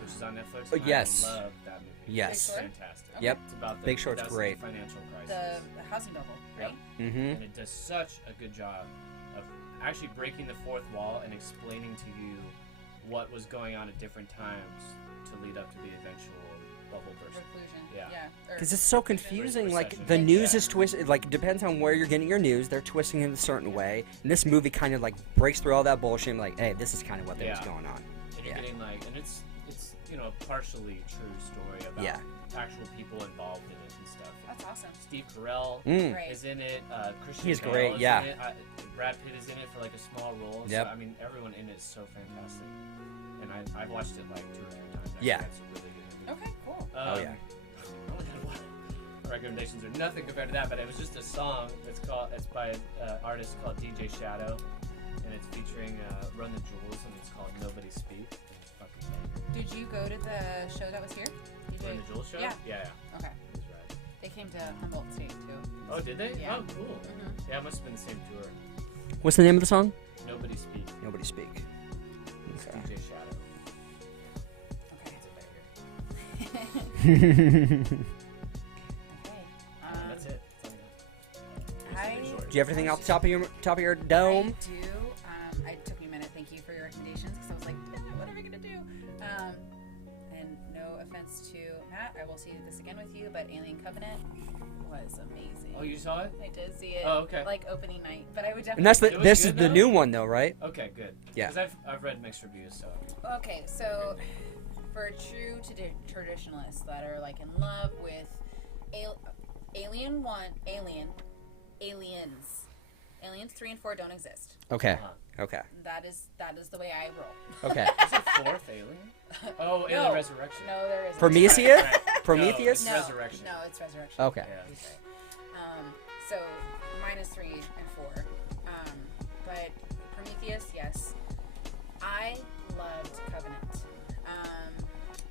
which is on Netflix. Oh, and yes. I love that movie. Yes. It's Big Short? fantastic. Okay. Yep. It's about the Big Short's 2008 great. financial crisis. The housing bubble, right? Mm-hmm. And it does such a good job of actually breaking the fourth wall and explaining to you what was going on at different times to lead up to the eventual bubble burst. Reclusion. Yeah. Or Because it's so reclusion. confusing. Like Recession. the news Yeah. is twisted. Like it depends on where you're getting your news. They're twisting it in a certain way. And this movie kind of like breaks through all that bullshit. And like, hey, this is kind of what was Yeah. going on. And you're Yeah. getting like, and it's a partially true story about Yeah. actual people involved in it and stuff. That's awesome. Steve Carell Mm. Right. is in it. Christian He's Bale great, is yeah. in it. Brad Pitt is in it for like a small role. Yep. So I mean, everyone in it is so fantastic. And I've watched it like 2 or 3 times. Yeah. That's a really good movie. Okay, cool. Oh, yeah. I only had one. Recommendations are nothing compared to that, but it was just a song. It's by an artist called DJ Shadow, and it's featuring Run the Jewels, and it's called Nobody Speak. And it's fucking banger. Did you go to the show that was here? Run the Jewels show? Yeah. Yeah. Okay. It was rad. They came to Humboldt State too. Oh, did they? Yeah. Oh, cool. Mhm. Yeah, it must have been the same tour. What's the name of the song? Nobody Speak. Nobody speak. It's Okay. DJ Shadow. Okay. It's a banger. Okay. That's it. That's all I got. I It's a bit short. Do you have anything off the top of your dome? I do. It took me a minute. Thank you for your recommendations because I was like, what are we gonna do? And no offense to Matt, I will see this again with you, but Alien Covenant was amazing. Oh, you saw it? I did see it. Oh, okay. Like opening night, but I would definitely. And that's It was this good, is the though? new one though, right? Okay, good. Yeah. Because I've read mixed reviews, so. Okay, so for true traditionalists that are like in love with Aliens 3 and 4 don't exist. Okay. Uh-huh. Okay. That is the way I roll. Okay. Is it fourth Alien? Oh, Alien No. Resurrection. No, there isn't. Prometheus? Right, right. Prometheus? No, No, it's Resurrection. No, it's Resurrection. Okay. Yeah. He's right. So minus 3 and 4. But Prometheus, yes. I loved Covenant.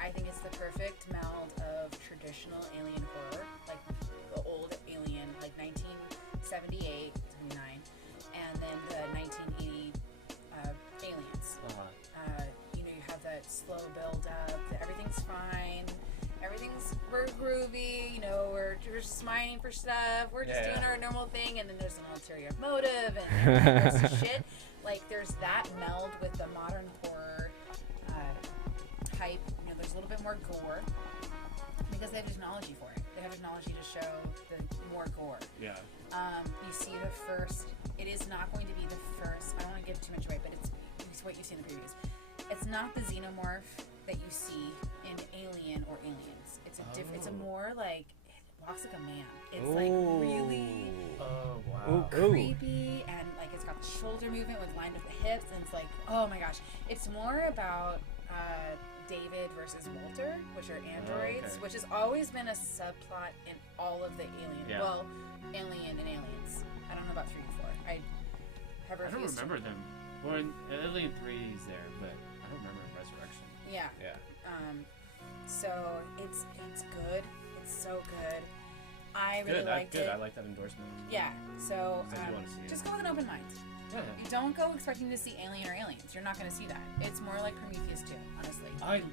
I think it's the perfect meld of traditional alien horror, like the old Alien, like 1978, 79, and then the 1980 Aliens. Uh-huh. You have that slow build up, everything's fine, we're groovy, we're just smiling for stuff, we're just Yeah, doing yeah. our normal thing, and then there's an ulterior motive, and there's shit. Like, there's that meld with the modern horror hype. There's a little bit more gore, because they have technology for it. They have technology to show the more gore. Yeah. You see the first, it is not going to be the first, I don't want to give too much away, but it's what you see in the previews. It's not the xenomorph that you see in Alien or Aliens. It's a different, it's a more like, it walks like a man. It's like really Oh, wow. Ooh. creepy, and like it's got the shoulder movement with lined up the hips, and it's like, oh my gosh. It's more about David versus Walter, which are androids, okay. which has always been a subplot in all of the Alien. Yeah. Well, Alien and Aliens. I don't know about 3 and 4. I have I don't refused remember them. Well, in Alien 3 is there, but I don't remember Resurrection. Yeah. Yeah. So it's good. It's so good. I really liked it. I like that endorsement. Yeah, so I do wanna see it. just go with an open mind. Yeah. You don't go expecting to see Alien or Aliens. You're not going to see that. It's more like Prometheus 2, honestly.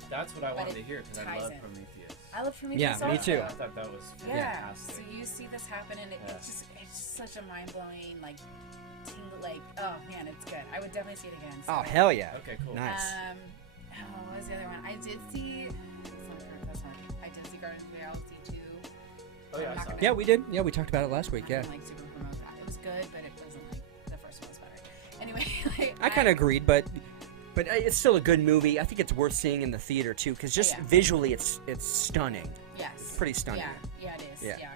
That's what I wanted it to hear because I ties love in. Prometheus. I love Prometheus Yeah, also. me too. I thought that was Yeah, fantastic. so you see this happen, and it's such a mind-blowing, like, tingle, like, oh, man, it's good. I would definitely see it again. So Oh, hell yeah. Okay, cool. Nice. What was the other one? I did see, I did see Guardians of the Galaxy 2. Oh, yeah, I'm I not saw gonna- it. Yeah, we did. Yeah, we talked about it last week. I'm Yeah. not gonna, like, super promote that. It was good, but it wasn't, like, the first one was better. Anyway, like, I kind of agreed, but it's still a good movie. I think it's worth seeing in the theater too, because just yeah. visually, it's stunning. Yes. Pretty stunning. Yeah, it is. Yeah. Yeah.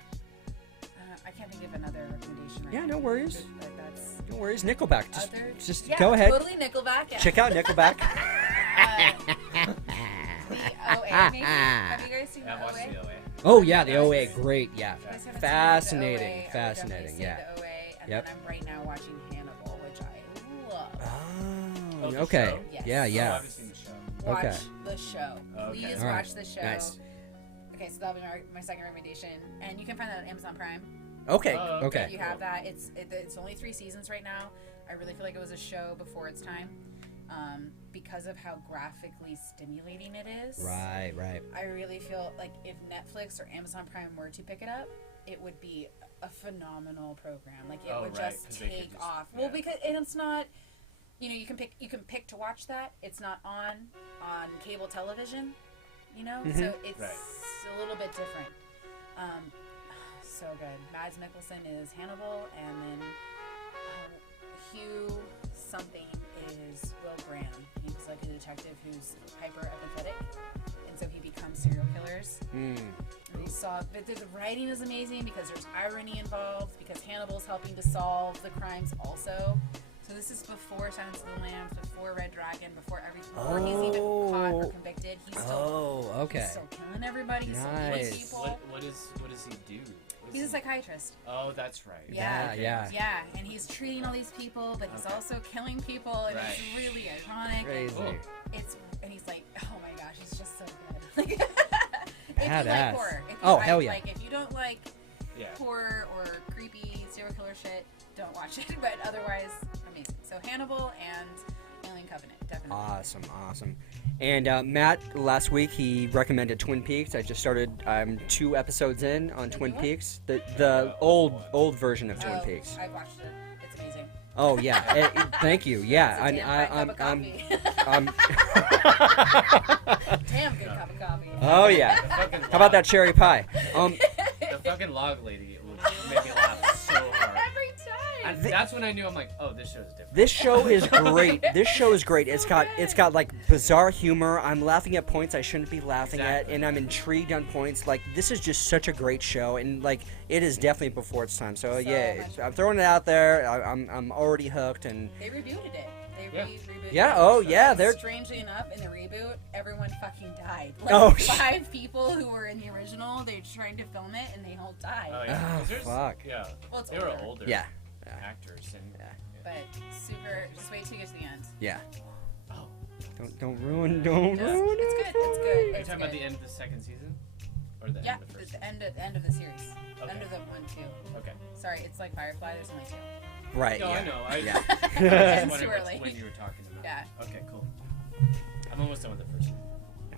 I can't think of another recommendation. Right Yeah, now. no worries. But that's No worries. Nickelback. Just yeah, go ahead. Totally Nickelback. Yeah. Check out Nickelback. The OA. Maybe. Have you guys seen Yeah, I've the watched OA? the OA. Oh yeah, the OA, great. Yeah, If you guys haven't seen fascinating, the OA, I would fascinating. definitely see Yeah. The OA, and Yep. then I'm right now watching Hannibal, which I love. Oh, Oh, the okay. show? Yes. Yeah, Oh, I yeah. haven't seen the show. Watch Okay. the show. Okay. Please All right. watch the show. Nice. Okay, so that'll be my second recommendation, and you can find that on Amazon Prime. Okay. Oh, Okay. If you have that, it's only 3 seasons right now. I really feel like it was a show before its time, because of how graphically stimulating it is. Right. Right. I really feel like if Netflix or Amazon Prime were to pick it up, it would be a phenomenal program. Like it Oh, would right, just 'cause they could take just- off. yeah. Well, because and it's not, you can pick to watch that. It's not on cable television, so it's Right. a little bit different. So good. Mads Mikkelsen is Hannibal, and then Hugh something is Will Graham. He's like a detective who's hyper empathetic, and so he becomes serial killers. But the writing is amazing because there's irony involved, because Hannibal's helping to solve the crimes also. So this is before Silence of the Lambs, before Red Dragon, before everything, before he's even caught or convicted. He's still, okay. he's still killing everybody. He's still Nice. killing people. What does he do? What He's a is he- psychiatrist. Oh, that's right. Yeah. Yeah. Yeah, and he's treating all these people, but he's Okay. also killing people, and it's Right. really ironic. Crazy. Cool. And he's like, oh my gosh, he's just so good. If you Badass. like horror, if you don't like Yeah. horror or creepy serial killer shit, don't watch it. But otherwise, amazing. So Hannibal and Alien Covenant, definitely. Awesome. And Matt, last week he recommended Twin Peaks. I just started. I'm 2 episodes in on The Twin new one? Peaks. The old version of Twin Oh, Peaks. I've watched it. It's amazing. Oh yeah. Thank you. Yeah. It's a damn fine cup of I'm. Damn good cup of coffee. Oh yeah. How about that cherry pie? The fucking log lady made me laugh so hard. Every time. And that's when I knew I'm like, oh, this show's different. This show is great. It's got like bizarre humor. I'm laughing at points I shouldn't be laughing Exactly. at, and I'm intrigued on points. Like this is just such a great show, and like it is definitely before its time. So yeah, much I'm throwing it out there. I'm already hooked, and They rebooted it. They Yeah. rebooted yeah. it. Oh yeah, they're Strangely enough, in the reboot, everyone fucking died. Like Oh, 5 people who were in the original, they're trying to film it, and they all died. Oh, yeah. 'Cause there's- fuck. Yeah. Well, it's They were older. older yeah, actors. And, But super. Just wait till you get to the end. yeah. Oh. Don't ruin. Don't It's ruin good. it. It's good. Are you It's talking good. about the end of the second season? Or the Yeah, end of the first the end of the series. Okay. End of the 1, 2. Okay. Sorry, it's like Firefly. There's only 2. Right. No, yeah. I know. I Yeah. was just It's wondering too early. when you were talking about. Yeah. Okay, cool. I'm almost done with the first one.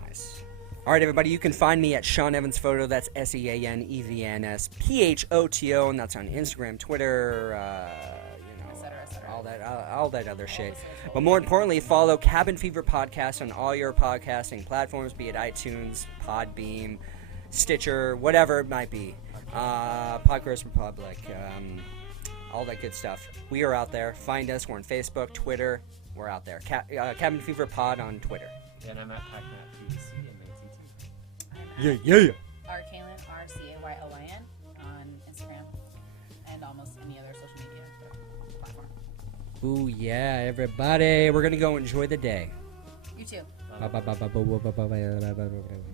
Nice. All right, everybody, you can find me at Sean Evans Photo. That's SeanEvnsPhoto, and that's on Instagram, Twitter, Et cetera, et cetera. all that other shit. the socials. But more importantly, follow Cabin Fever Podcast on all your podcasting platforms, be it iTunes, Podbeam, Stitcher, whatever it might be. Podcast Republic, all that good stuff. We are out there. Find us. We're on Facebook, Twitter. We're out there. Cabin Fever Pod on Twitter. And I'm at PacMatPDC Yeah. Rcaylin, RCAYLYN on Instagram and almost any other social media platform. Ooh, yeah, everybody. We're going to go enjoy the day. You too.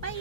Bye.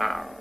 Arr.